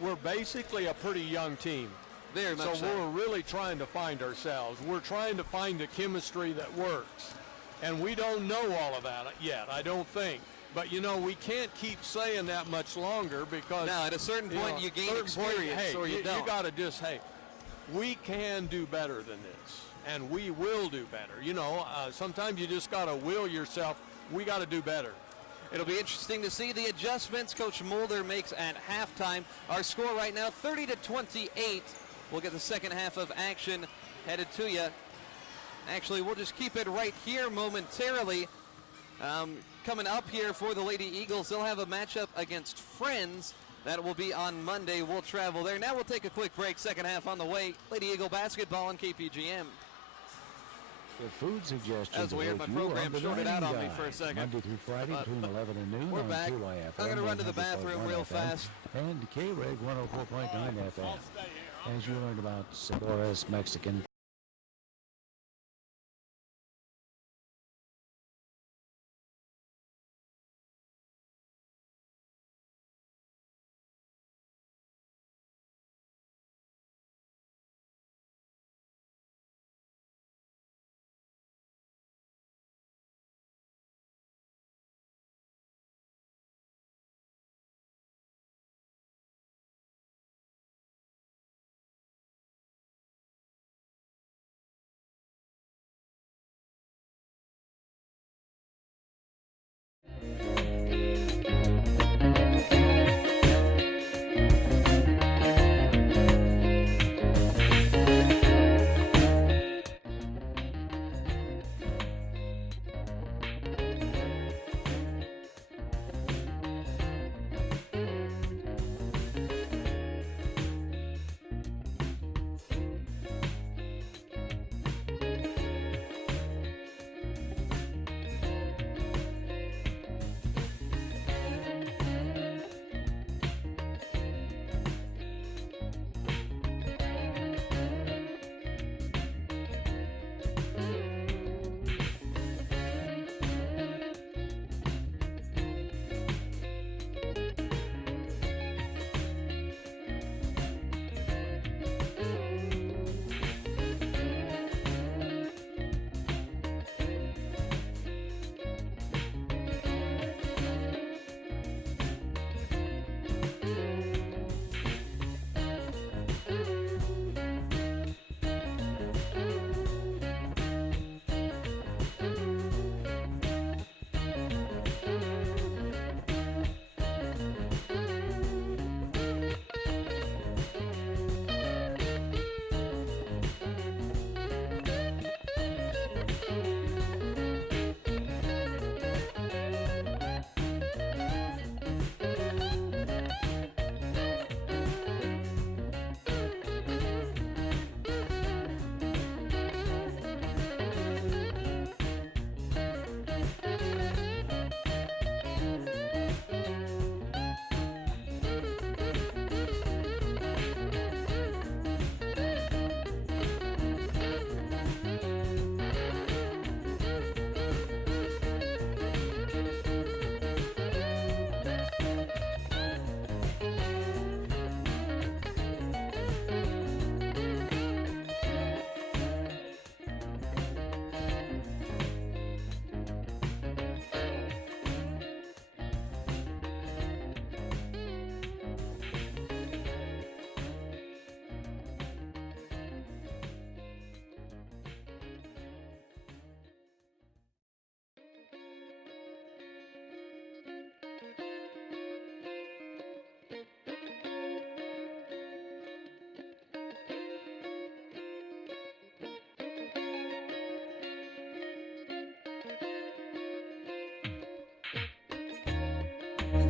we're basically a pretty young team. Very much so. We're really trying to find ourselves. We're trying to find the chemistry that works. And we don't know all of that yet, I don't think. But, we can't keep saying that much longer because... No, at a certain point, you gain experience, or you don't. You got to just, we can do better than this. And we will do better. Sometimes you just got to will yourself. We got to do better. It'll be interesting to see the adjustments Coach Mulder makes at halftime. Our score right now, 30-28. We'll get the second half of action headed to you. Actually, we'll just keep it right here momentarily. Coming up here for the Lady Eagles, they'll have a matchup against Friends. That will be on Monday. We'll travel there. Now we'll take a quick break. Second half on the way. Lady Eagle basketball on KPGM. The food suggestions. That was weird. My program shorted out on me for a second. Monday through Friday between 11 and noon. We're on back. KYFM, I'm going to run to the bathroom real fast. And K-Reg 104.9 FM. As you learned about Sabores Mexican.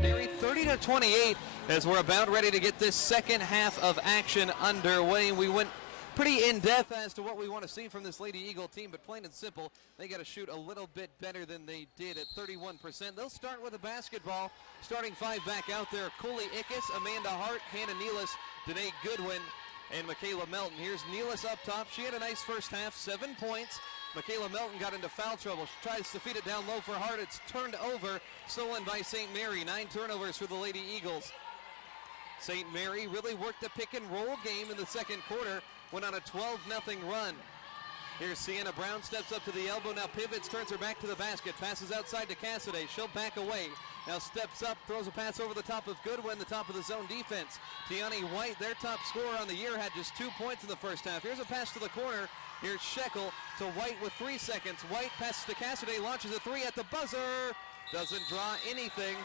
Mary 30-28 as we're about ready to get this second half of action underway. We went pretty in-depth as to what we want to see from this Lady Eagle team, but plain and simple, they got to shoot a little bit better than they did at 31%. They'll start with a basketball. Starting five back out there, Cooley Ickes, Amanda Hart, Hannah Nealis, Danae Goodwin, and Michaela Melton. Here's Nealis up top. She had a nice first half, 7 points. Michaela Melton got into foul trouble. She tries to feed it down low for Hart. It's turned over, stolen by St. Mary. 9 turnovers for the Lady Eagles. St. Mary really worked the pick and roll game in the second quarter, went on a 12-0 run. Here's Sienna Brown, steps up to the elbow, now pivots, turns her back to the basket, passes outside to Cassidy. She'll back away. Now steps up, throws a pass over the top of Goodwin, the top of the zone defense. Tiani White, their top scorer on the year, had just 2 points in the first half. Here's a pass to the corner. Here's Shekel to White with 3 seconds. White passes to Cassidy, launches a 3 at the buzzer. Doesn't draw anything.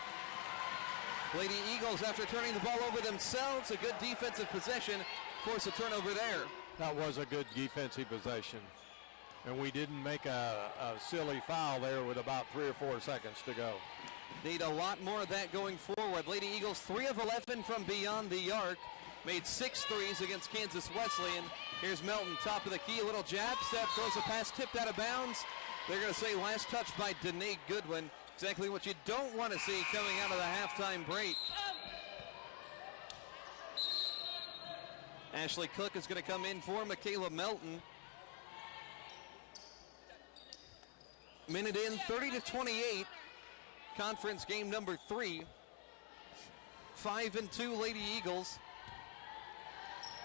Lady Eagles, after turning the ball over themselves, a good defensive possession, force a turnover there. That was a good defensive possession. And we didn't make a silly foul there with about 3 or 4 seconds to go. Need a lot more of that going forward. Lady Eagles 3 of 11 from beyond the arc. made 6 threes against Kansas Wesleyan. Here's Melton, top of the key, a little jab step, throws a pass tipped out of bounds. They're going to say last touch by Danae Goodwin. Exactly what you don't want to see coming out of the halftime break. Ashley Cook is going to come in for Michaela Melton. Minute in, 30-28. Conference game number 3. 5-2 Lady Eagles.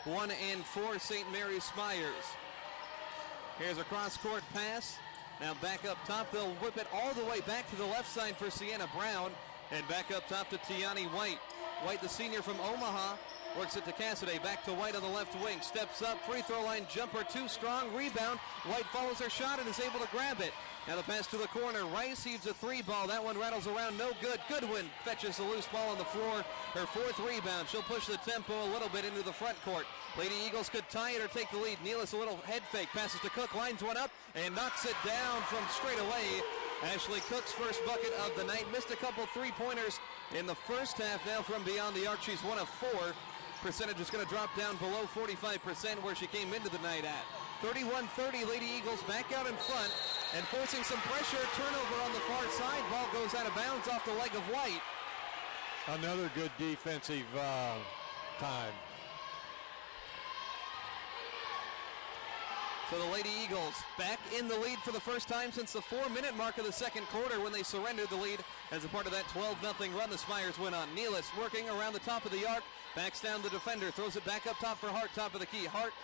1-4 St. Mary's Spires. Here's a cross-court pass. Now back up top. They'll whip it all the way back to the left side for Sienna Brown. And back up top to Tiani White. White, the senior from Omaha, works it to Cassidy. Back to White on the left wing. Steps up. Free throw line jumper. Too strong. Rebound. White follows her shot and is able to grab it. Now the pass to the corner. Rice heaves a 3 ball. That one rattles around. No good. Goodwin fetches the loose ball on the floor. Her 4th rebound. She'll push the tempo a little bit into the front court. Lady Eagles could tie it or take the lead. Nealis a little head fake. Passes to Cook. Lines one up and knocks it down from straight away. Ashley Cook's first bucket of the night. Missed a couple 3-pointers in the first half. Now from beyond the arc, she's 1 of 4. Percentage is going to drop down below 45% where she came into the night at. 31-30, Lady Eagles back out in front and forcing some pressure. Turnover on the far side. Ball goes out of bounds off the leg of White. Another good defensive time. So the Lady Eagles back in the lead for the first time since the 4-minute mark of the second quarter when they surrendered the lead as a part of that 12-0 run the Spires went on. Nealis working around the top of the arc, backs down the defender, throws it back up top for Hart, top of the key. Hart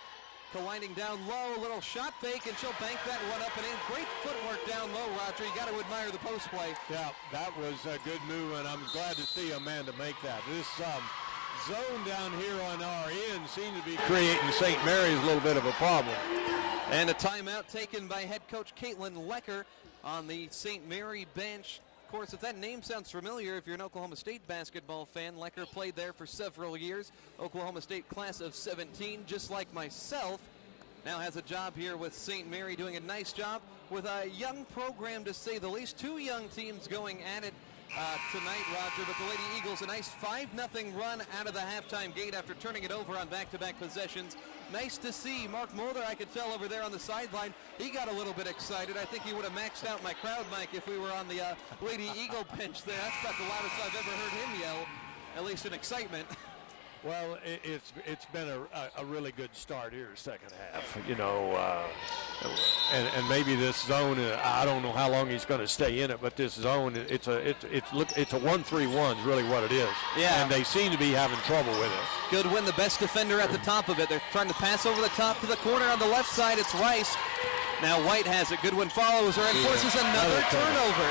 colliding down low, a little shot fake, and she'll bank that one up and in. Great footwork down low, Roger. You got to admire the post play. Yeah, that was a good move, and I'm glad to see Amanda make that. This zone down here on our end seems to be creating St. Mary's a little bit of a problem. And a timeout taken by head coach Caitlin Lecker on the St. Mary bench. Of course, if that name sounds familiar, if you're an Oklahoma State basketball fan, Lecker played there for several years. Oklahoma State class of 17, just like myself. Now has a job here with St. Mary, doing a nice job with a young program, to say the least. 2 young teams going at it tonight, Roger, but the Lady Eagles, a nice 5-0 run out of the halftime gate after turning it over on back-to-back possessions. Nice to see. Mark Mulder, I could tell over there on the sideline, he got a little bit excited. I think he would have maxed out my crowd mic if we were on the Lady Eagle bench there. That's about the loudest I've ever heard him yell, at least in excitement. Well, it's been a really good start here, second half. You know, and maybe this zone. I don't know how long he's going to stay in it, but this zone, it's a 1-3-1 is really what it is. Yeah. And they seem to be having trouble with it. Goodwin, the best defender at the top of it. They're trying to pass over the top to the corner on the left side. It's Rice. Now White has it. Goodwin follows her and forces another turnover.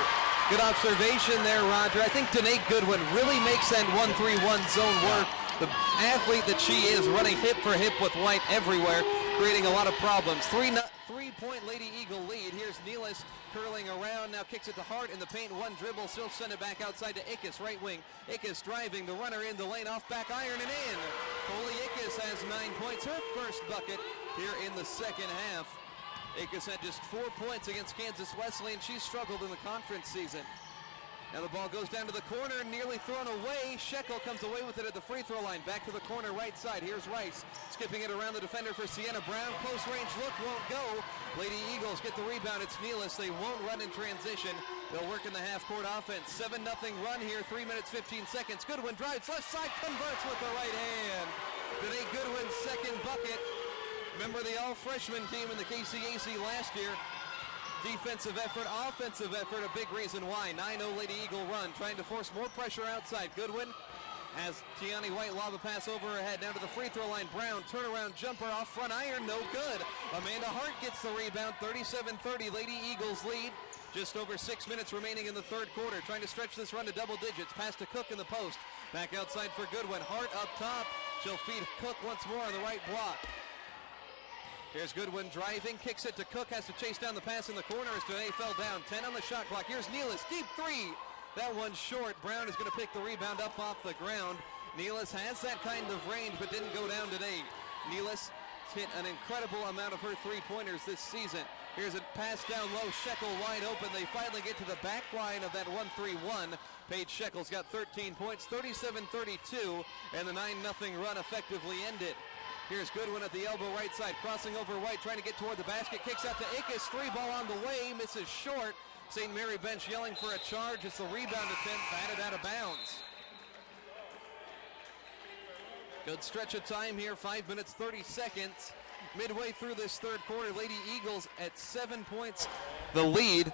Good observation there, Roger. I think Danae Goodwin really makes that 1-3-1 zone work. The athlete that she is, running hip for hip with White everywhere, creating a lot of problems. 3-point Lady Eagle lead. Here's Nealis curling around, now kicks it to Hart in the paint. 1 dribble, she'll send it back outside to Ickes, right wing. Ickes driving, the runner in the lane, off back iron and in. Coley Ickes has 9 points, her first bucket here in the second half. Ickes had just 4 points against Kansas Wesleyan. She's struggled in the conference season. Now the ball goes down to the corner, nearly thrown away. Shekel comes away with it at the free throw line. Back to the corner right side. Here's Rice skipping it around the defender for Sienna Brown. Close range look won't go. Lady Eagles get the rebound. It's Nealis. They won't run in transition. They'll work in the half-court offense. 7-0 run here. 3 minutes, 15 seconds. Goodwin drives left side, converts with the right hand. Danae Goodwin's second bucket. Remember the all-freshman team in the KCAC last year. Defensive effort, offensive effort, a big reason why. 9-0 Lady Eagle run, trying to force more pressure outside. Goodwin has Tiani White lob a pass over her head, down to the free throw line. Brown, turnaround jumper off front iron, no good. Amanda Hart gets the rebound, 37-30, Lady Eagles lead. Just over 6 minutes remaining in the third quarter, trying to stretch this run to double digits. Pass to Cook in the post, back outside for Goodwin. Hart up top, she'll feed Cook once more on the right block. Here's Goodwin driving, kicks it to Cook, has to chase down the pass in the corner as Danae fell down. 10 on the shot clock. Here's Nealis, deep 3. That one's short. Brown is going to pick the rebound up off the ground. Nealis has that kind of range, but didn't go down today. Nealis hit an incredible amount of her 3-pointers this season. Here's a pass down low, Shekel wide open. They finally get to the back line of that 1-3-1. Paige Shekel's got 13 points, 37-32, and the 9-0 run effectively ended. Here's Goodwin at the elbow right side, crossing over White, trying to get toward the basket, kicks out to Ickes, 3-ball on the way, misses short. St. Mary bench yelling for a charge. It's the rebound attempt, batted out of bounds. Good stretch of time here, 5 minutes, 30 seconds. Midway through this third quarter, Lady Eagles at 7 points the lead.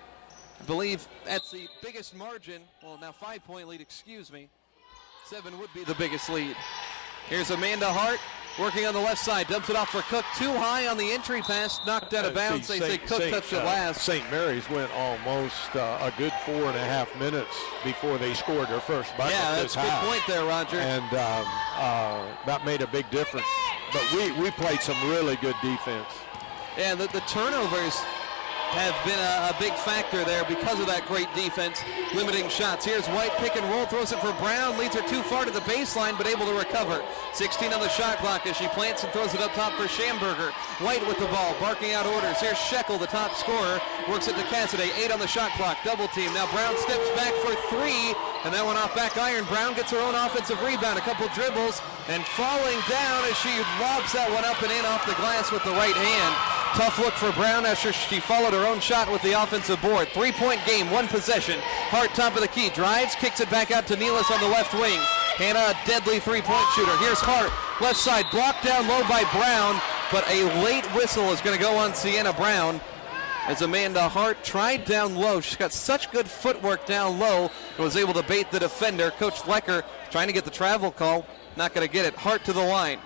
I believe that's the biggest margin. Well, now 5-point lead, excuse me. 7 would be the biggest lead. Here's Amanda Hart working on the left side. Dumps it off for Cook. Too high on the entry pass. Knocked out of bounds. They say Cook touched it last. St. Mary's went almost a good 4.5 minutes before they scored their first bucket. Yeah, that's a good point there, Roger. And that made a big difference. But we played some really good defense. Yeah, the turnovers have been a big factor there because of that great defense, limiting shots. Here's White, pick and roll, throws it for Brown, leads her too far to the baseline, but able to recover. 16 on the shot clock as she plants and throws it up top for Schamberger. White with the ball, barking out orders. Here's Shekel, the top scorer, works it to Cassidy. 8 on the shot clock, double team. Now Brown steps back for 3, and that one off back iron. Brown gets her own offensive rebound, a couple dribbles, and falling down as she lobs that one up and in off the glass with the right hand. Tough look for Brown after she followed her own shot with the offensive board. 3-point game, 1 possession. Hart top of the key, drives, kicks it back out to Nealis on the left wing. Hannah, a deadly 3-point shooter. Here's Hart, left side, blocked down low by Brown, but a late whistle is going to go on Sienna Brown as Amanda Hart tried down low. She's got such good footwork down low and was able to bait the defender. Coach Flecker trying to get the travel call, not going to get it. Hart to the line.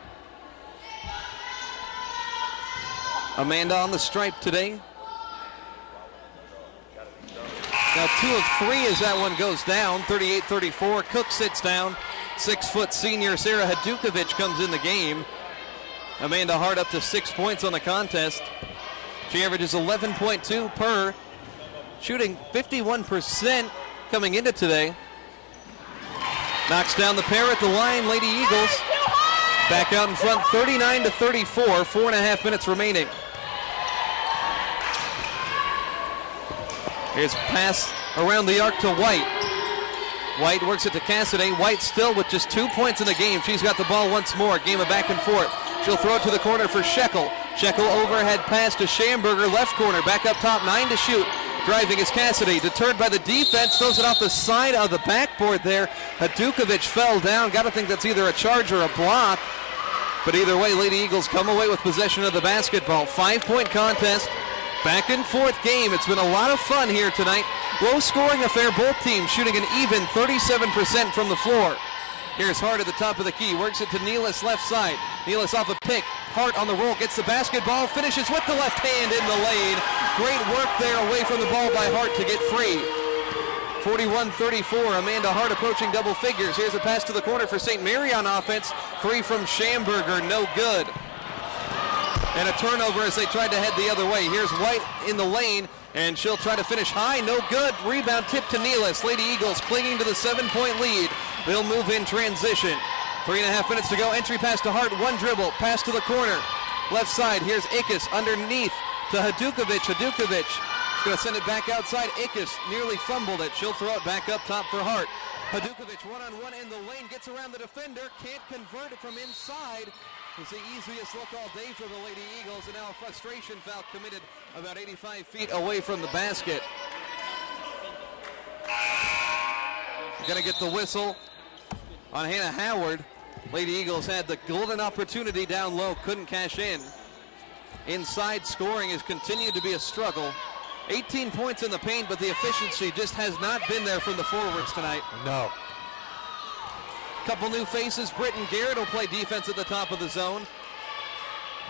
Amanda on the stripe today. Now 2 of 3 as that one goes down, 38-34. Cook sits down. 6-foot senior Sarah Hadukovic comes in the game. Amanda Hart up to 6 points on the contest. She averages 11.2 per, shooting 51% coming into today. Knocks down the pair at the line, Lady Eagles. Back out in front, 39-34, 4.5 minutes remaining. Here's a pass around the arc to White. White works it to Cassidy. White still with just 2 points in the game. She's got the ball once more. Game of back and forth. She'll throw it to the corner for Shekel. Shekel overhead pass to Schamberger, left corner. Back up top, 9 to shoot. Driving is Cassidy. Deterred by the defense. Throws it off the side of the backboard there. Hadukovic fell down. Got to think that's either a charge or a block. But either way, Lady Eagles come away with possession of the basketball. 5-point contest. Back and forth game. It's been a lot of fun here tonight. Low scoring affair. Both teams shooting an even 37% from the floor. Here's Hart at the top of the key. Works it to Nealis left side. Nealis off a pick. Hart on the roll. Gets the basketball. Finishes with the left hand in the lane. Great work there away from the ball by Hart to get free. 41-34. Amanda Hart approaching double figures. Here's a pass to the corner for St. Mary on offense. 3 from Schamberger. No good. And a turnover as they tried to head the other way. Here's White in the lane, and she'll try to finish high. No good. Rebound tip to Nealis. Lady Eagles clinging to the 7-point lead. They'll move in transition. 3.5 minutes to go. Entry pass to Hart. 1 dribble. Pass to the corner. Left side. Here's Ickes underneath to Hadukovic. Hadukovic is going to send it back outside. Ickes nearly fumbled it. She'll throw it back up top for Hart. Hadukovic one-on-one in the lane. Gets around the defender. Can't convert it from inside. It's the easiest look all day for the Lady Eagles, and now a frustration foul committed about 85 feet away from the basket. Gonna get the whistle on Hannah Howard. Lady Eagles had the golden opportunity down low, couldn't cash in. Inside scoring has continued to be a struggle. 18 points in the paint, but the efficiency just has not been there from the forwards tonight. No. Couple new faces. Britton Garrett will play defense at the top of the zone.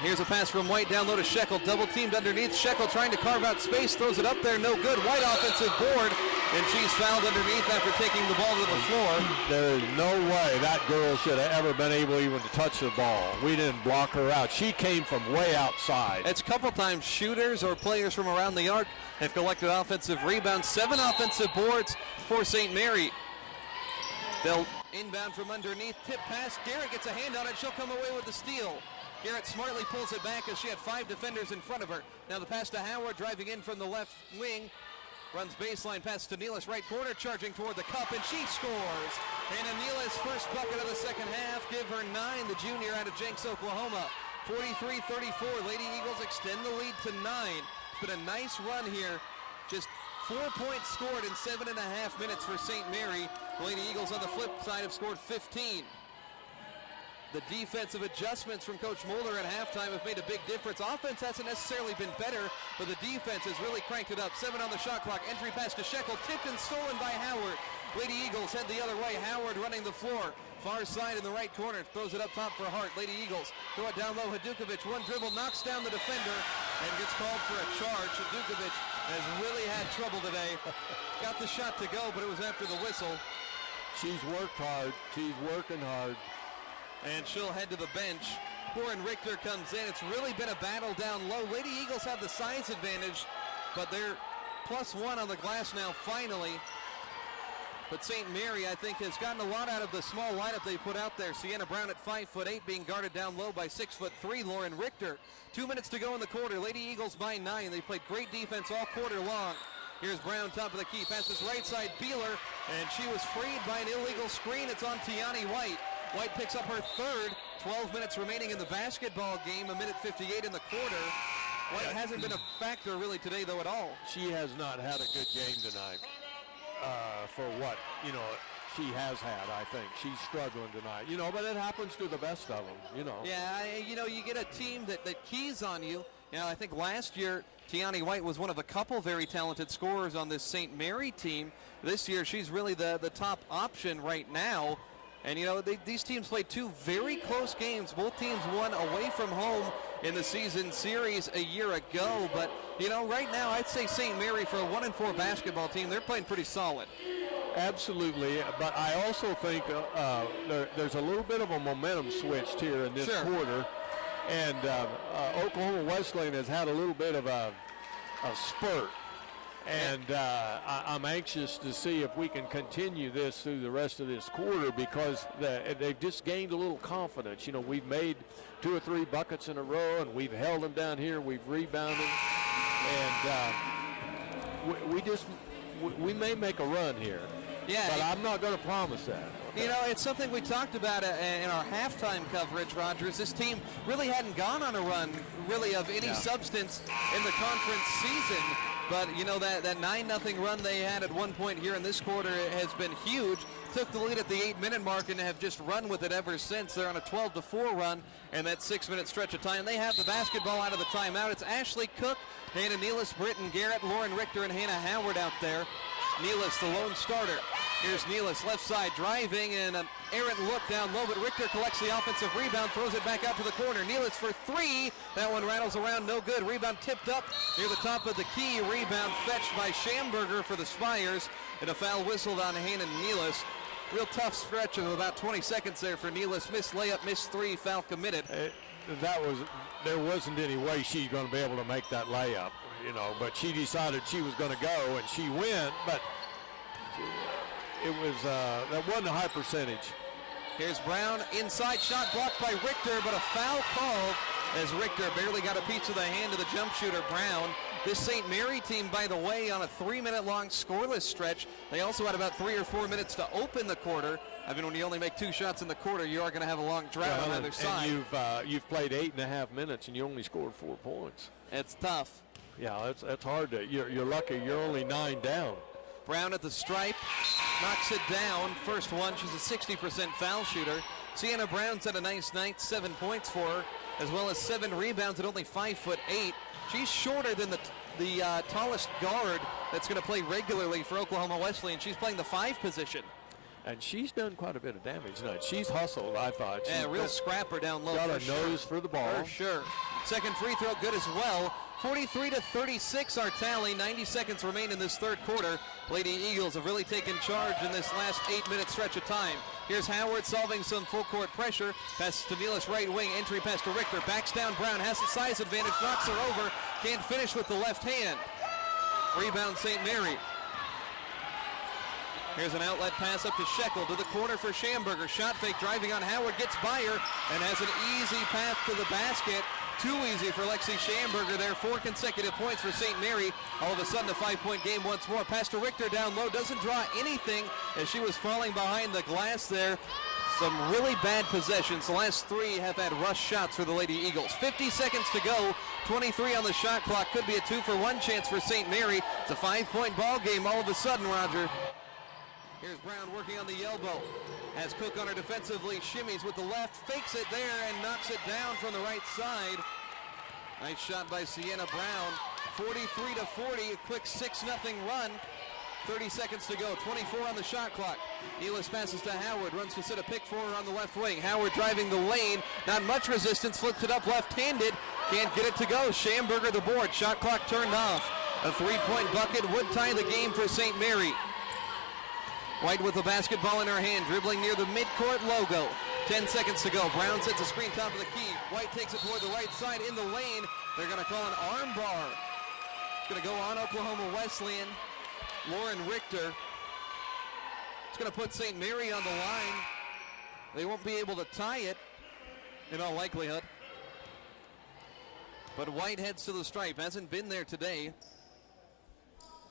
Here's a pass from White down low to Shekel. Double teamed underneath. Shekel trying to carve out space. Throws it up there. No good. White offensive board. And she's fouled underneath after taking the ball to the floor. There's no way that girl should have ever been able even to touch the ball. We didn't block her out. She came from way outside. It's a couple times shooters or players from around the arc have collected offensive rebounds. 7 offensive boards for St. Mary. They'll inbound from underneath. Tip pass. Garrett gets a hand on it. She'll come away with the steal. Garrett smartly pulls it back as she had 5 defenders in front of her. Now the pass to Howard, driving in from the left wing. Runs baseline pass to Nealis, right corner, charging toward the cup, and she scores. Hannah Nealis, first bucket of the second half. Give her 9, the junior out of Jenks, Oklahoma. 43-34. Lady Eagles extend the lead to 9. It's been a nice run here. Just 4 points scored in 7.5 minutes for St. Mary. The Lady Eagles on the flip side have scored 15. The defensive adjustments from Coach Mulder at halftime have made a big difference. Offense hasn't necessarily been better, but the defense has really cranked it up. 7 on the shot clock. Entry pass to Shekel. Tipped and stolen by Howard. Lady Eagles head the other way. Howard running the floor. Far side in the right corner. Throws it up top for Hart. Lady Eagles throw it down low. Hadukovic, one dribble, knocks down the defender and gets called for a charge. Hadukovic has really had trouble today. Got the shot to go, but it was after the whistle. She's worked hard. She's working hard. And she'll head to the bench. Lauren Richter comes in. It's really been a battle down low. Lady Eagles have the size advantage, but they're +1 on the glass now finally. But St. Mary, I think, has gotten a lot out of the small lineup they put out there. Sienna Brown at 5'8", being guarded down low by 6'3", Lauren Richter. 2 minutes to go in the quarter. Lady Eagles by 9. They played great defense all quarter long. Here's Brown, top of the key. Passes right side, Beeler, and she was freed by an illegal screen. It's on Tiani White. White picks up her third. 12 minutes remaining in the basketball game. 1:58 in the quarter. White hasn't been a factor really today, though, at all. She has not had a good game tonight. For what, she has had, I think. She's struggling tonight, but it happens to the best of them, Yeah, you get a team that keys on you. I think last year, Tiani White was one of a couple very talented scorers on this St. Mary team. This year, she's really the top option right now. And, these teams played 2 very close games. Both teams won away from home in the season series a year ago. But, right now, I'd say St. Mary, for a 1-4 basketball team, they're playing pretty solid. Absolutely. But I also think there's a little bit of a momentum switched here in this quarter. And Oklahoma Wesleyan has had a little bit of a spurt. And I'm anxious to see if we can continue this through the rest of this quarter, because they've just gained a little confidence. We've made 2 or 3 buckets in a row, and we've held them down here. We've rebounded, and we may make a run here. Yeah, but I'm not going to promise that. Okay? It's something we talked about in our halftime coverage, Rogers. This team really hadn't gone on a run, really, of any substance in the conference season. But, that 9-0 run they had at one point here in this quarter has been huge. Took the lead at the 8-minute mark and have just run with it ever since. They're on a 12-4 run and that 6-minute stretch of time. They have the basketball out of the timeout. It's Ashley Cook, Hannah Nealis, Britton Garrett, Lauren Richter, and Hannah Howard out there. Nealis, the lone starter. Here's Nealis, left side, driving, and an errant look down low, but Richter collects the offensive rebound, throws it back out to the corner. Nealis for 3. That one rattles around, no good. Rebound tipped up near the top of the key. Rebound fetched by Schamberger for the Spires, and a foul whistled on Hannah Nealis. Real tough stretch of about 20 seconds there for Nealis. Missed layup, missed 3, foul committed. There wasn't any way she's going to be able to make that layup, but she decided she was going to go, and she went, but that wasn't a high percentage. Here's Brown, inside shot blocked by Richter, but a foul called as Richter barely got a piece of the hand of the jump shooter, Brown. This St. Mary team, by the way, on a 3-minute-long scoreless stretch. They also had about 3 or 4 minutes to open the quarter. When you only make 2 shots in the quarter, you are going to have a long drought on the other side. And you've played 8.5 minutes, and you only scored 4 points. It's tough. Yeah, it's hard to. You're lucky. You're only 9 down. Brown at the stripe, knocks it down. First one, she's a 60% foul shooter. Sienna Brown's had a nice night, 7 points for her, as well as 7 rebounds at only 5'8". She's shorter than the tallest guard that's going to play regularly for Oklahoma Wesleyan. She's playing the 5 position. And she's done quite a bit of damage tonight. She's hustled, I thought. Yeah, real scrapper down low. Got a nose for the ball. For sure. Second free throw good as well. 43-36 our tally. 90 seconds remain in this third quarter. Lady Eagles have really taken charge in this last 8-minute stretch of time. Here's Howard solving some full court pressure. Passes to Nealis, right wing. Entry pass to Richter. Backs down Brown. Has the size advantage. Knocks her over. Can't finish with the left hand. Rebound St. Mary. Here's an outlet pass up to Shekel to the corner for Schamberger. Shot fake driving on Howard, gets by her, and has an easy path to the basket. Too easy for Lexi Schamberger there. 4 consecutive points for St. Mary. All of a sudden a 5-point game once more. Pass to Richter down low, doesn't draw anything as she was falling behind the glass there. Some really bad possessions. The last 3 have had rush shots for the Lady Eagles. 50 seconds to go. 23 on the shot clock. Could be a 2-for-1 chance for St. Mary. It's a 5-point ball game all of a sudden, Roger. Here's Brown working on the elbow. Has Cook on her defensively. Shimmies with the left. Fakes it there and knocks it down from the right side. Nice shot by Sienna Brown. 43-40. A quick 6-0 run. 30 seconds to go, 24 on the shot clock. Nealis passes to Howard, runs to sit a pick for her on the left wing. Howard driving the lane, not much resistance, flips it up left-handed, can't get it to go. Schamberger the board, shot clock turned off. A 3-point bucket would tie the game for St. Mary. White with the basketball in her hand, dribbling near the midcourt logo. 10 seconds to go. Brown sets a screen top of the key. White takes it toward the right side in the lane. They're going to call an arm bar. It's going to go on Oklahoma Wesleyan. Lauren Richter. It's going to put St. Mary on the line. They won't be able to tie it in all likelihood. But White heads to the stripe. Hasn't been there today.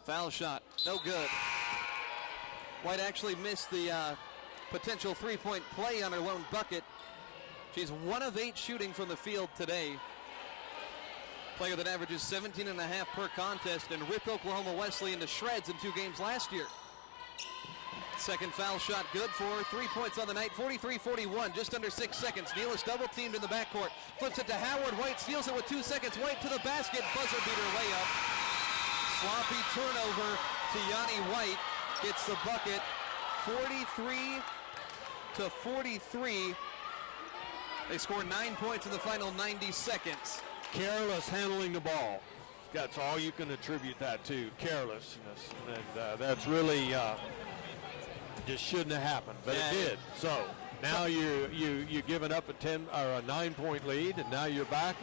Foul shot. No good. White actually missed the potential 3-point play on her lone bucket. She's 1 of 8 shooting from the field today. Player that averages 17.5 per contest and ripped Oklahoma Wesleyan to shreds in 2 games last year. Second foul shot good for her. 3 points on the night, 43-41, just under 6 seconds. Nealis double teamed in the backcourt. Flips it to Howard. White steals it with 2 seconds. White to the basket. Buzzer beater layup. Sloppy turnover to Yanni White. Gets the bucket. 43-43. They score 9 points in the final 90 seconds. Careless handling the ball. That's all you can attribute that to, carelessness. And that's really just shouldn't have happened, but it did. So now you're giving up a 9-point lead, and now you're back.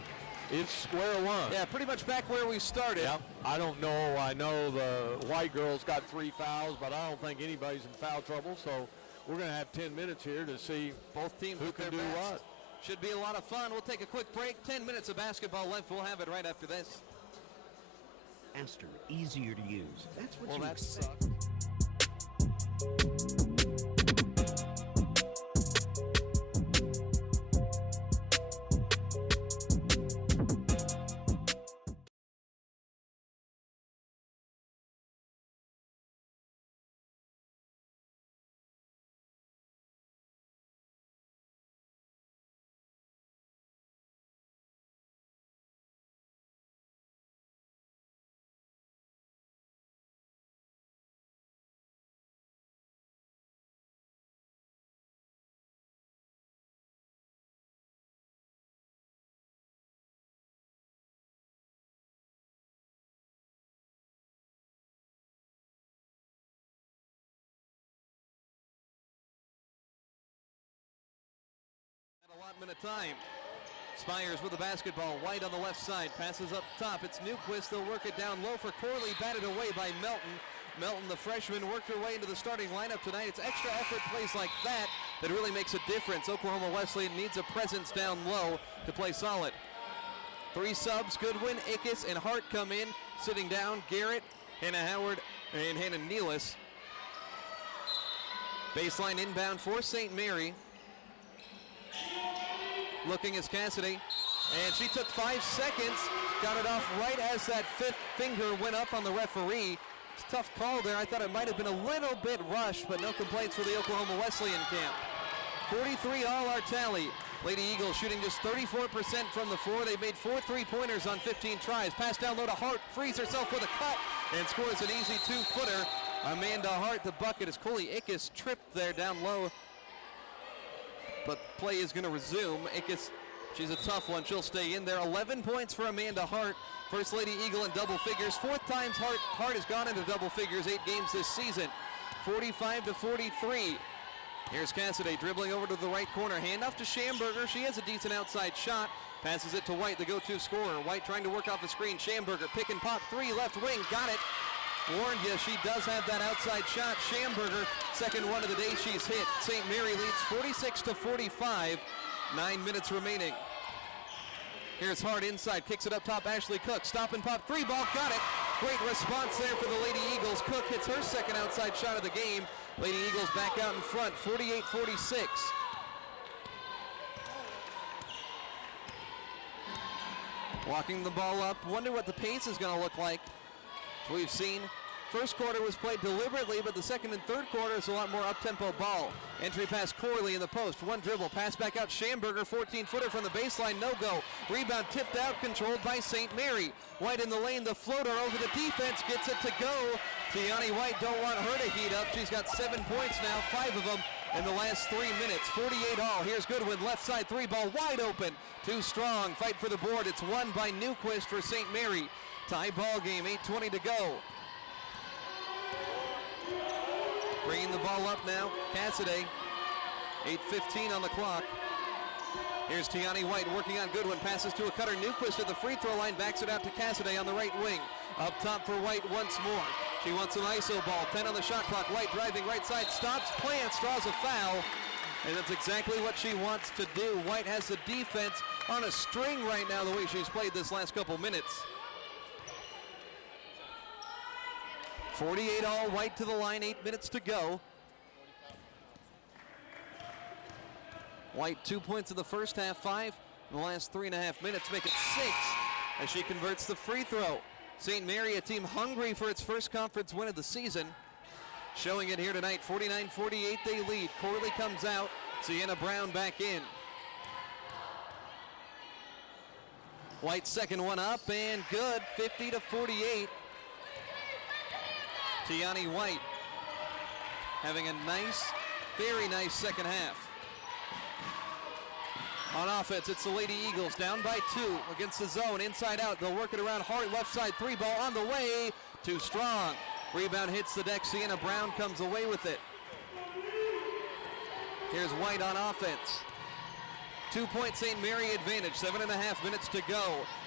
It's square one. Yeah, pretty much back where we started. Yep. I don't know. I know the White girls got 3 fouls, but I don't think anybody's in foul trouble. So we're going to have 10 minutes here to see both teams who can do what. Should be a lot of fun. We'll take a quick break. 10 minutes of basketball left. We'll have it right after this. Faster, easier to use. That's what you expect. sucks. Allotment of time. Spires with the basketball. White on the left side. Passes up top. It's Newquist. They'll work it down low for Corley. Batted away by Melton. Melton, the freshman, worked her way into the starting lineup tonight. It's extra effort plays like that that really makes a difference. Oklahoma Wesleyan needs a presence down low to play solid. 3 subs. Goodwin, Ickes, and Hart come in. Sitting down, Garrett, Hannah Howard, and Hannah Nealis. Baseline inbound for St. Mary. Looking is Cassidy, and she took 5 seconds, got it off right as that 5th finger went up on the referee. It's a tough call there. I thought it might have been a little bit rushed, but no complaints for the Oklahoma Wesleyan camp. 43 all our tally. Lady Eagles shooting just 34% from the floor. They made 4 3-pointers on 15 tries. Pass down low to Hart, frees herself with a cut, and scores an easy 2-footer. Amanda Hart, the bucket, as Coley Ickes tripped there down low. But play is going to resume. Ickes, she's a tough one. She'll stay in there. 11 points for Amanda Hart. First Lady Eagle in double figures. 4th time Hart has gone into double figures 8 games this season. 45-43. Here's Cassidy dribbling over to the right corner. Handoff to Schamberger. She has a decent outside shot. Passes it to White, the go-to scorer. White trying to work off the screen. Schamberger pick and pop 3 left wing. Got it. Warned you, she does have that outside shot. Schamberger, second one of the day she's hit. St. Mary leads 46-45, 9 minutes remaining. Here's Hart inside, kicks it up top, Ashley Cook, stop and pop, three ball, got it. Great response there for the Lady Eagles. Cook hits her second outside shot of the game. Lady Eagles back out in front, 48-46. Walking the ball up, wonder what the pace is going to look like. We've seen first quarter was played deliberately, but the second and third quarter is a lot more up-tempo ball. Entry pass Corley in the post, one dribble, pass back out Schamberger, 14-footer from the baseline, no go. Rebound tipped out, controlled by St. Mary. White in the lane, the floater over the defense, gets it to go. Tiani White don't want her to heat up. She's got 7 points now, 5 of them in the last 3 minutes. 48 all. Here's Goodwin, left side three ball, wide open. Too strong, fight for the board. It's won by Newquist for St. Mary. Tie ball game, 8:20 to go. Bringing the ball up now, Cassidy. 8:15 on the clock. Here's Tiani White working on Goodwin. Passes to a cutter. Newquist at the free throw line. Backs it out to Cassidy on the right wing. Up top for White once more. She wants an ISO ball. 10 on the shot clock. White driving right side. Stops, plants, draws a foul. And that's exactly what she wants to do. White has the defense on a string right now the way she's played this last couple minutes. 48 all, White to the line, 8 minutes to go. White 2 points in the first half, 5 in the last 3.5 minutes, make it 6 as she converts the free throw. St. Mary, a team hungry for its first conference win of the season. Showing it here tonight, 49-48 they lead. Corley comes out, Sienna Brown back in. White second one up and good, 50-48. Tiani White having a nice, very nice second half. On offense, it's the Lady Eagles down by 2 against the zone, inside out. They'll work it around Hart, left side three ball on the way, too strong. Rebound hits the deck, Sienna Brown comes away with it. Here's White on offense. 2-point St. Mary advantage, 7.5 minutes to go.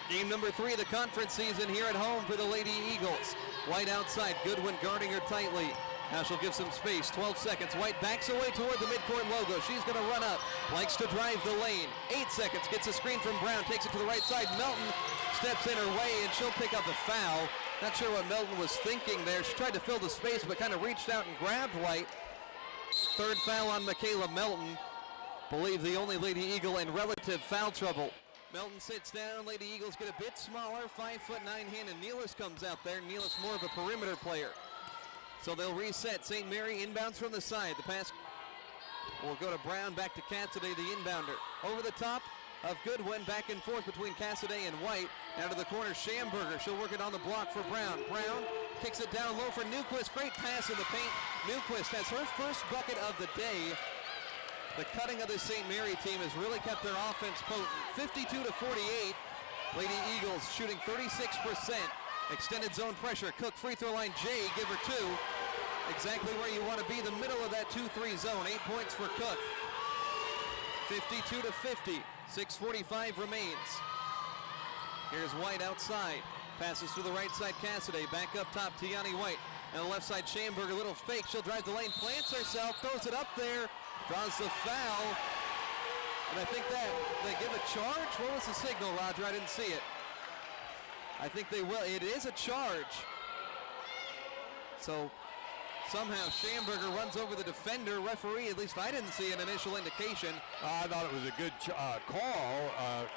Game number 3 of the conference season here at home for the Lady Eagles. White outside, Goodwin guarding her tightly. Now she'll give some space, 12 seconds. White backs away toward the midcourt logo. She's going to run up, likes to drive the lane. 8 seconds, gets a screen from Brown, takes it to the right side. Melton steps in her way and she'll pick up a foul. Not sure what Melton was thinking there. She tried to fill the space but kind of reached out and grabbed White. Third foul on Michaela Melton. Believe the only Lady Eagle in relative foul trouble. Melton sits down, Lady Eagles get a bit smaller, 5'9" Hannah Nealis comes out there. Nealis more of a perimeter player. So they'll reset. St. Mary inbounds from the side. The pass will go to Brown, back to Cassidy, the inbounder. Over the top of Goodwin, back and forth between Cassidy and White. Down to the corner, Schamberger. She'll work it on the block for Brown. Brown kicks it down low for Newquist. Great pass in the paint. Newquist has her first bucket of the day. The cutting of the St. Mary team has really kept their offense potent. 52-48. Lady Eagles shooting 36%. Extended zone pressure. Cook free throw line. Jay, give her 2. Exactly where you want to be, the middle of that 2-3 zone. 8 points for Cook. 52-50. 6:45 remains. Here's White outside. Passes to the right side, Cassidy. Back up top, Tiani White. And the left side, Schamberger, a little fake. She'll drive the lane, plants herself, throws it up there. Draws the foul, and I think that they give a charge. What was the signal, Roger? I didn't see it. I think they will. It is a charge. So somehow Schamberger runs over the defender. Referee, at least I didn't see an initial indication. I thought it was a good call.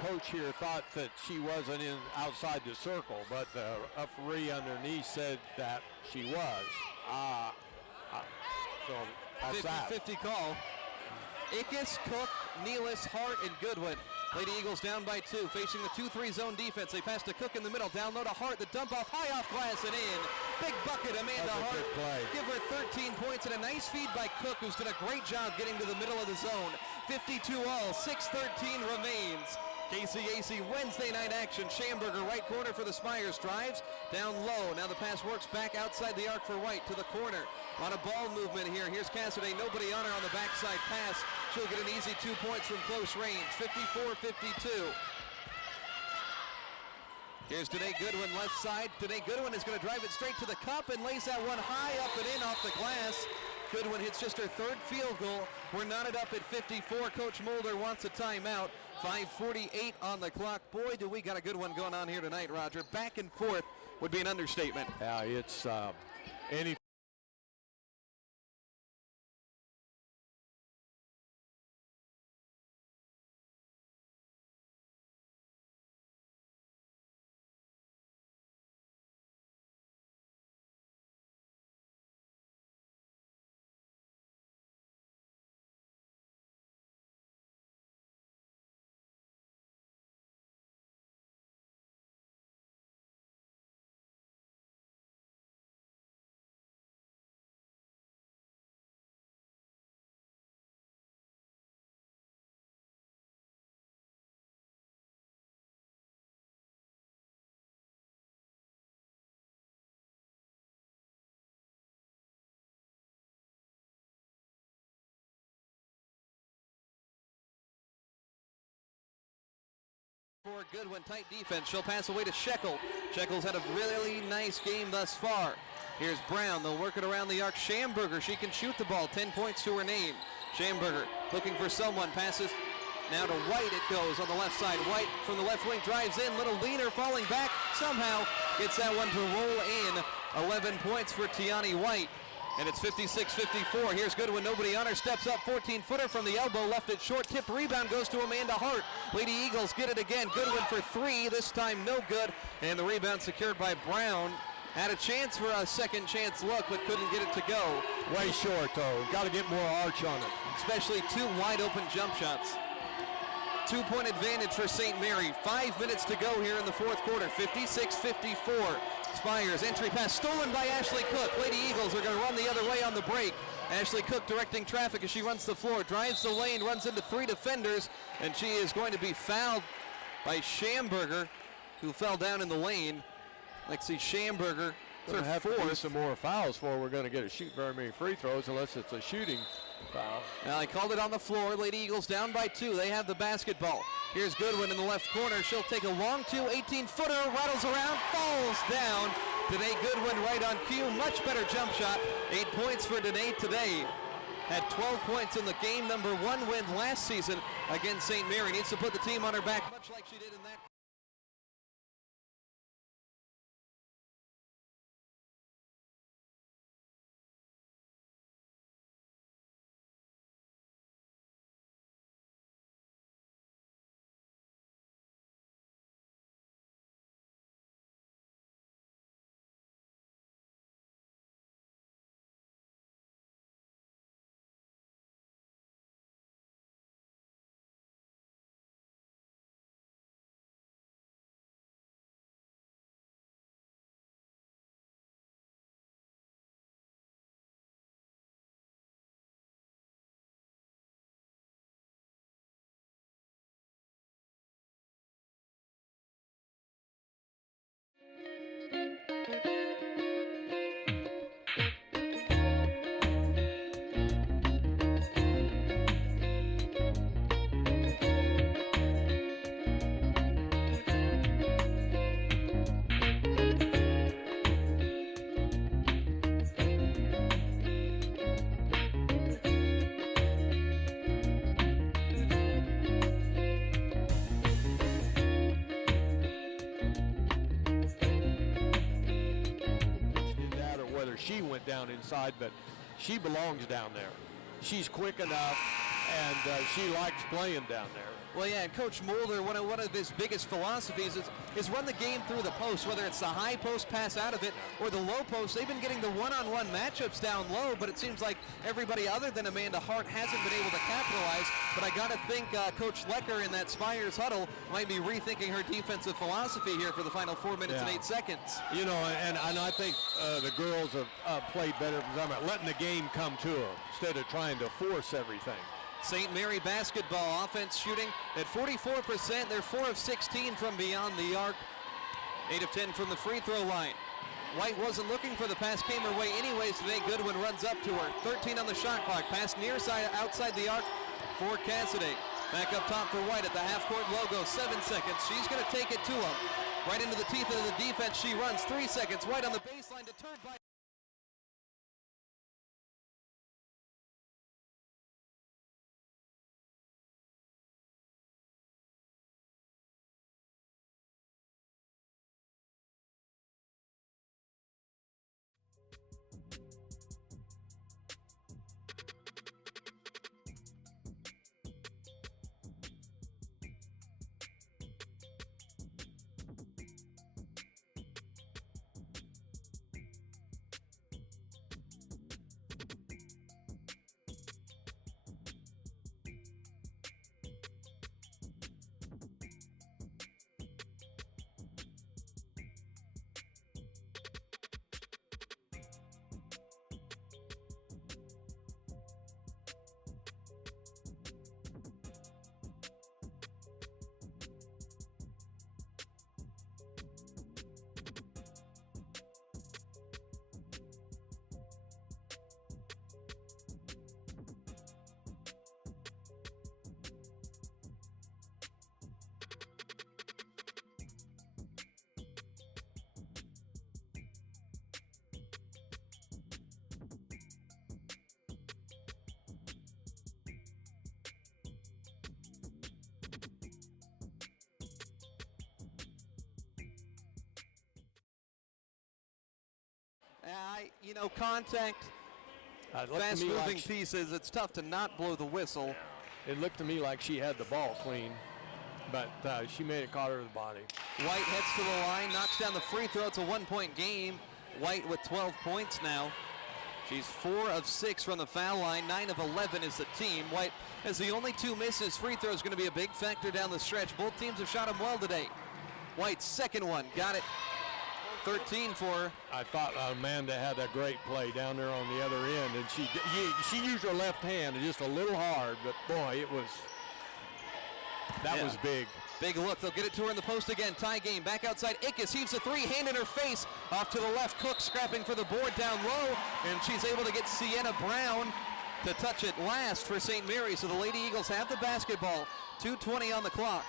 Coach here thought that she wasn't outside the circle, but the referee underneath said that she was. So that's 50-50 call. Ickes, Cook, Nealis, Hart, and Goodwin. Lady Eagles down by 2, facing the 2-3 zone defense. They pass to Cook in the middle, down low to Hart. The dump off, high off glass and in. Big bucket, Amanda Hart. Give her 13 points and a nice feed by Cook, who's done a great job getting to the middle of the zone. 52 all, 6:13 remains. KCAC Wednesday night action. Schamberger, right corner for the Spires, drives down low. Now the pass works back outside the arc for White to the corner. A lot of ball movement here. Here's Cassidy, nobody on her on the backside pass. She'll get an easy 2 points from close range, 54-52. Here's Danae Goodwin left side. Danae Goodwin is going to drive it straight to the cup and lays that one high up and in off the glass. Goodwin hits just her third field goal. We're knotted up at 54. Coach Mulder wants a timeout. 5:48 on the clock. Boy, do we got a good one going on here tonight, Roger. Back and forth would be an understatement. Yeah, it's any. For Goodwin, tight defense. She'll pass away to Shekel. Shekel's had a really nice game thus far. Here's Brown. They'll work it around the arc. Schamberger, she can shoot the ball. 10 points to her name. Schamberger looking for someone. Passes now to White. It goes on the left side. White from the left wing drives in. Little leaner falling back. Somehow gets that one to roll in. 11 points for Tiani White. And it's 56-54. Here's Goodwin, nobody on her, steps up, 14-footer from the elbow, left it short, tip rebound goes to Amanda Hart. Lady Eagles get it again, Goodwin for three, this time no good, and the rebound secured by Brown. Had a chance for a second chance look, but couldn't get it to go. Way short though, got to get more arch on it. Especially two wide open jump shots. 2-point advantage for St. Mary. 5 minutes to go here in the fourth quarter, 56-54. Spires, entry pass stolen by Ashley Cook. Lady Eagles are going to run the other way on the break. Ashley Cook directing traffic as she runs the floor, drives the lane, runs into three defenders, and she is going to be fouled by Schamberger, who fell down in the lane. Lexi Schamberger, Going to have to do some more fouls for we're going to get to shoot very many free throws unless it's a shooting foul. Now, I called it on the floor. Lady Eagles down by 2. They have the basketball. Here's Goodwin in the left corner. She'll take a long 18-footer, rattles around, falls down. Danae Goodwin right on cue. Much better jump shot. 8 points for Danae today. Had 12 points in the game number 1 win last season against St. Mary. Needs to put the team on her back, much like she did in that. She went down inside, but she belongs down there. She's quick enough, and she likes playing down there. Well, yeah, and Coach Mulder, one of his biggest philosophies is run the game through the post, whether it's the high post pass out of it or the low post. They've been getting the one-on-one matchups down low, but it seems like everybody other than Amanda Hart hasn't been able to capitalize. But I got to think Coach Lecker in that Spires huddle might be rethinking her defensive philosophy here for the final 4 minutes and 8 seconds. You know, and I think the girls have played better because I'm letting the game come to them instead of trying to force everything. St. Mary basketball offense shooting at 44%. They're 4 of 16 from beyond the arc. 8 of 10 from the free throw line. White wasn't looking for the pass, came her way anyways today. Goodwin runs up to her. 13 on the shot clock. Pass near side, outside the arc for Cassidy. Back up top for White at the half-court logo. 7 seconds. She's going to take it to him. Right into the teeth of the defense. She runs 3 seconds. White on the baseline, deterred by... Contact, fast-moving pieces, it's tough to not blow the whistle. It looked to me like she had the ball clean, but she made it caught her to the body. White heads to the line, knocks down the free throw. It's a 1-point game. White with 12 points now. She's 4 of 6 from the foul line. 9 of 11 is the team. White has the only 2 misses. Free throw is going to be a big factor down the stretch. Both teams have shot them well today. White's second one, got it. 13 for her. I thought Amanda had a great play down there on the other end, and she used her left hand just a little hard, but boy, that was big. Big look. They'll get it to her in the post again. Tie game. Back outside. Ickes heaves a 3, hand in her face. Off to the left. Cook scrapping for the board down low, and she's able to get Sienna Brown to touch it last for St. Mary's. So the Lady Eagles have the basketball. 2:20 on the clock.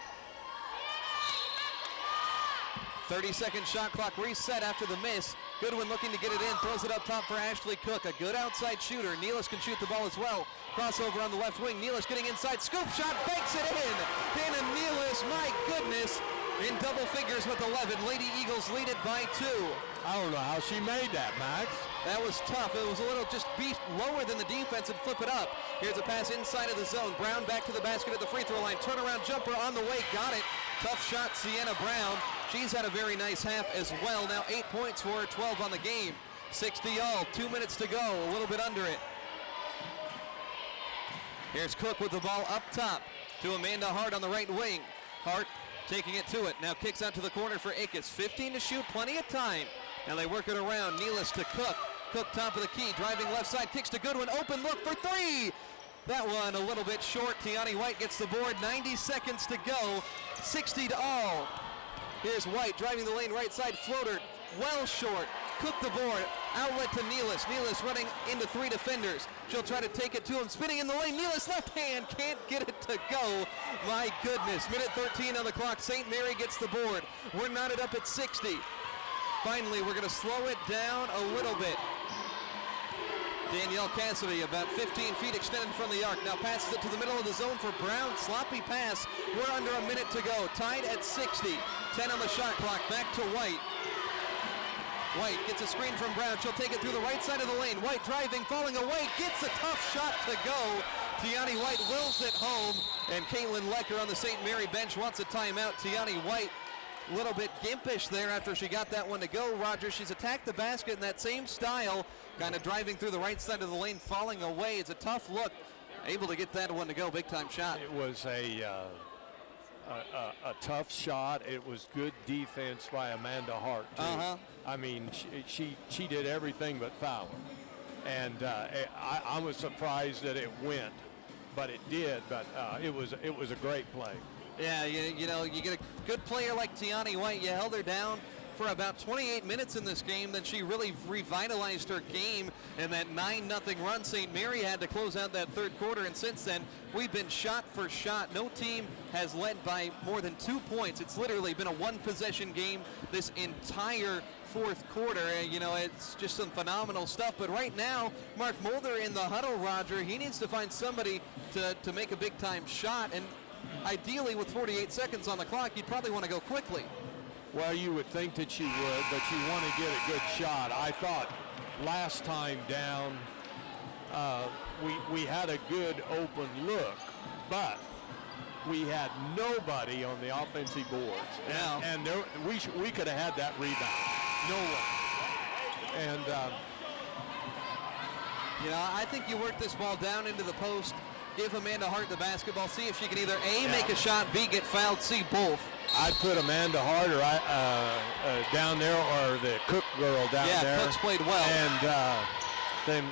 30-second shot clock reset after the miss. Goodwin looking to get it in, throws it up top for Ashley Cook. A good outside shooter. Nealis can shoot the ball as well. Crossover on the left wing. Nealis getting inside. Scoop shot, banks it in. Hannah Nealis, my goodness, in double figures with 11. Lady Eagles lead it by 2. I don't know how she made that, Max. That was tough. It was a little just be lower than the defense and flip it up. Here's a pass inside of the zone. Brown back to the basket at the free throw line. Turnaround jumper on the way. Got it. Tough shot, Sienna Brown. She's had a very nice half as well. Now 8 points for her, 12 on the game. 60 all, 2 minutes to go, a little bit under it. Here's Cook with the ball up top to Amanda Hart on the right wing. Hart taking it to it. Now kicks out to the corner for Ickes. 15 to shoot, plenty of time. Now they work it around. Nealis to Cook. Cook top of the key, driving left side, kicks to Goodwin. Open look for 3. That one a little bit short. Tiani White gets the board. 90 seconds to go. 60 to all. Here's White driving the lane right side, floater, well short. Cook the board, outlet to Nealis. Nealis running into 3 defenders. She'll try to take it to him, spinning in the lane. Nealis left hand, can't get it to go. My goodness, minute 13 on the clock. St. Mary gets the board. We're knotted up at 60. Finally, we're gonna slow it down a little bit. Danielle Cassidy about 15 feet extended from the arc. Now passes it to the middle of the zone for Brown. Sloppy pass. We're under a minute to go. Tied at 60. 10 on the shot clock. Back to White. White gets a screen from Brown. She'll take it through the right side of the lane. White driving, falling away. Gets a tough shot to go. Tiani White wills it home. And Caitlin Lecker on the St. Mary bench wants a timeout. Tiani White a little bit gimpish there after she got that one to go, Roger. She's attacked the basket in that same style, kind of driving through the right side of the lane, falling away. It's a tough look. Able to get that one to go, big time shot. It was a tough shot. It was good defense by Amanda Hart, too. I mean, she did everything but foul her. And I was surprised that it went, but it did. But it was a great play. Yeah, you know, you get a good player like Tiani White. You held her down for about 28 minutes in this game. Then she really revitalized her game, and that 9-0 run St. Mary had to close out that third quarter. And since then, we've been shot for shot. No team has led by more than 2 points. It's literally been a one-possession game this entire fourth quarter. You know, it's just some phenomenal stuff. But right now, Mark Mulder in the huddle, Roger, he needs to find somebody to make a big-time shot. And ideally, with 48 seconds on the clock, you'd probably want to go quickly. Well, you would think that you would, but you want to get a good shot. I thought last time down, we had a good open look, but we had nobody on the offensive boards. Yeah. And we could have had that rebound. No one. And, you know, I think you work this ball down into the post, give Amanda Hart the basketball, see if she can either A, make a shot, B, get fouled, C, both. I'd put Amanda Hart or down there, or the Cook girl down there. Yeah, Cook's played well. And then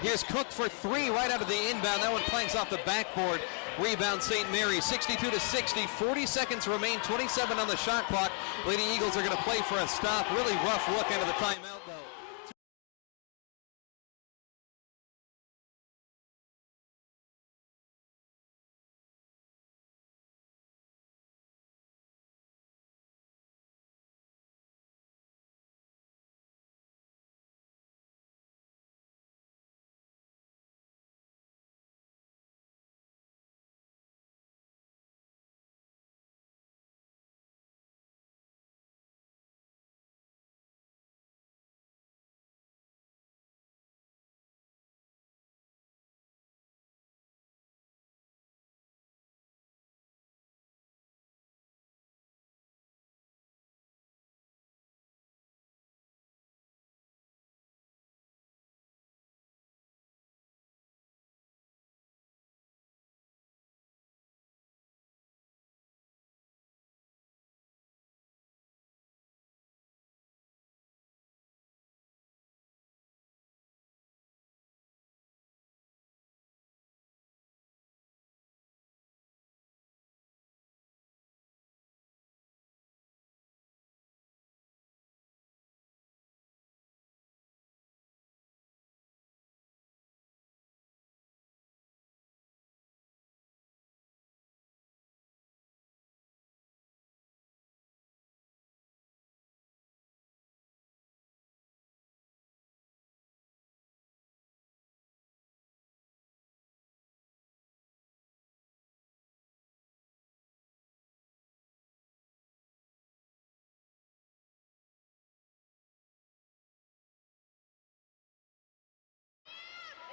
here's Cook for three right out of the inbound. That one clanks off the backboard. Rebound St. Mary, 62-60. 40 seconds remain, 27 on the shot clock. Lady Eagles are going to play for a stop. Really rough look out of the timeout, though.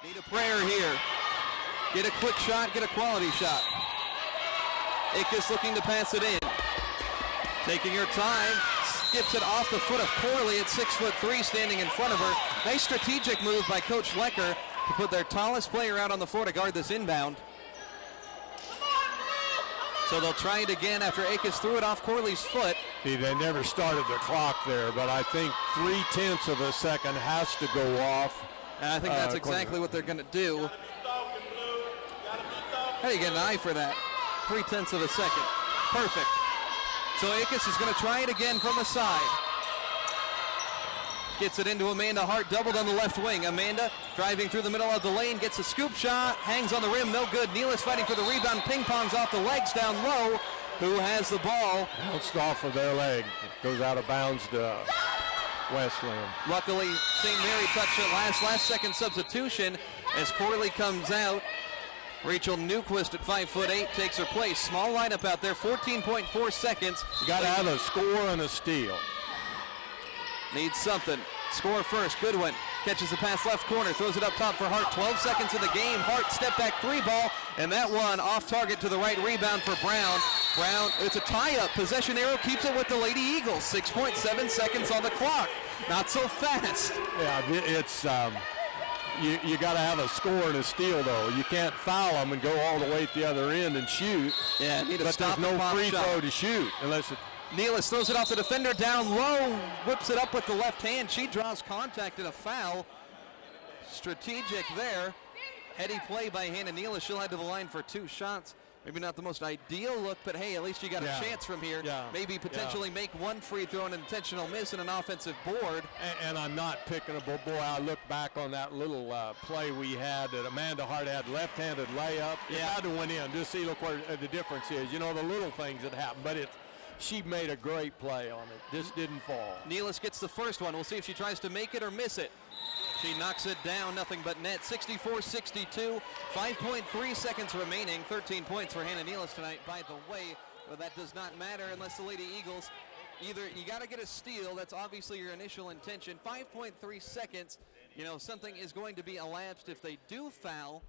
Need a prayer here. Get a quick shot, get a quality shot. Ickes looking to pass it in. Taking her time, skips it off the foot of Corley at 6'3", standing in front of her. Nice strategic move by Coach Lecker to put their tallest player out on the floor to guard this inbound. So they'll try it again after Ickes threw it off Corley's foot. See, they never started the clock there, but I think 0.3 of a second has to go off. And I think that's exactly what they're going to do. How do you get an eye for that? 0.3 of a second. Perfect. So Ickes is going to try it again from the side. Gets it into Amanda Hart, doubled on the left wing. Amanda driving through the middle of the lane, gets a scoop shot, hangs on the rim, no good. Neal is fighting for the rebound, ping-pongs off the legs down low. Who has the ball? Bounced off of their leg. Goes out of bounds to Westland. Luckily, St. Mary touched it last second substitution as Corley comes out. Rachel Newquist at 5'8" takes her place. Small lineup out there, 14.4 seconds. You got to have a score and a steal. Needs something. Score first. Goodwin catches the pass left corner, throws it up top for Hart. 12 seconds in the game. Hart step back three ball, and that one off target to the right. Rebound for Brown. Brown, it's a tie-up. Possession arrow keeps it with the Lady Eagles. 6.7 seconds on the clock. Not so fast. Yeah, it's you got to have a score and a steal, though. You can't foul them and go all the way at the other end and shoot. Yeah, need to but stop there's no free shot. throw to shoot unless it. Nealis throws it off the defender down low, whips it up with the left hand. She draws contact and a foul. Strategic there. Heady play by Hannah Nealis. She'll head to the line for two shots. Maybe not the most ideal look, but hey, at least you got a chance from here. Yeah. Maybe potentially make one free throw, an intentional miss, and an offensive board. And I'm not picking a boy. I look back on that little play we had that Amanda Hart had, left-handed layup. It had to went in. Just see, look where the difference is. You know, the little things that happen, but she made a great play on it. Just didn't fall. Nealis gets the first one. We'll see if she tries to make it or miss it. She knocks it down, nothing but net. 64-62, 5.3 seconds remaining. 13 points for Hannah Nealis tonight, by the way. But that does not matter unless the Lady Eagles, either you got to get a steal. That's obviously your initial intention. 5.3 seconds. You know, something is going to be elapsed if they do foul.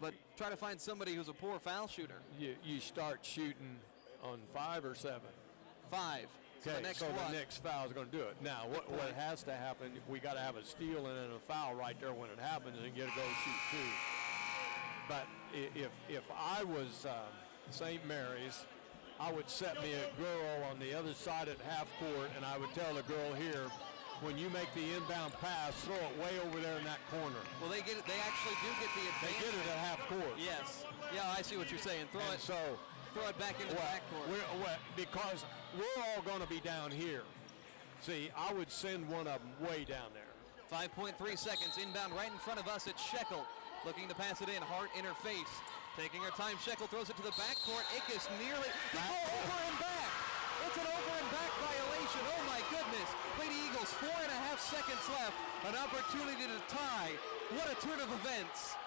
But try to find somebody who's a poor foul shooter. You start shooting on 5 or 7? 5. Okay, so the next foul is going to do it. Now, what has to happen, we got to have a steal and then a foul right there when it happens and get a go shoot too. But if I was St. Mary's, I would set me a girl on the other side at half court, and I would tell the girl here, when you make the inbound pass, throw it way over there in that corner. Well, they get it. They actually do get the advantage. They get it at half court. Yes. Yeah, I see what you're saying. Throw it back into the backcourt. Because we're all going to be down here. See, I would send one of them way down there. 5.3 seconds. Inbound right in front of us. It's Shekel looking to pass it in. Hart in her face. Taking her time. Shekel throws it to the backcourt. Ickes nearly. They go over and back. It's an over and back violation. Oh, my goodness. Lady Eagles, 4.5 seconds left. An opportunity to tie. What a turn of events.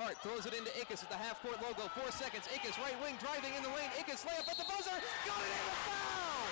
Hart throws it into Ickes at the half-court logo. 4 seconds. Ickes right wing driving in the lane. Ickes layup at the buzzer. Got it in, a foul!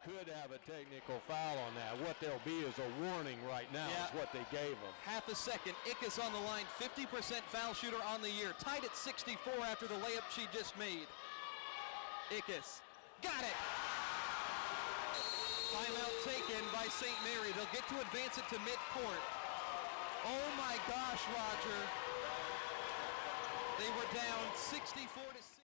Could have a technical foul on that. What there'll be is a warning right now is what they gave them. Half a second. Ickes on the line. 50% foul shooter on the year. Tied at 64 after the layup she just made. Ickes. Got it! Timeout taken by St. Mary. They'll get to advance it to midcourt. Oh my gosh, Roger. They were down 64-6.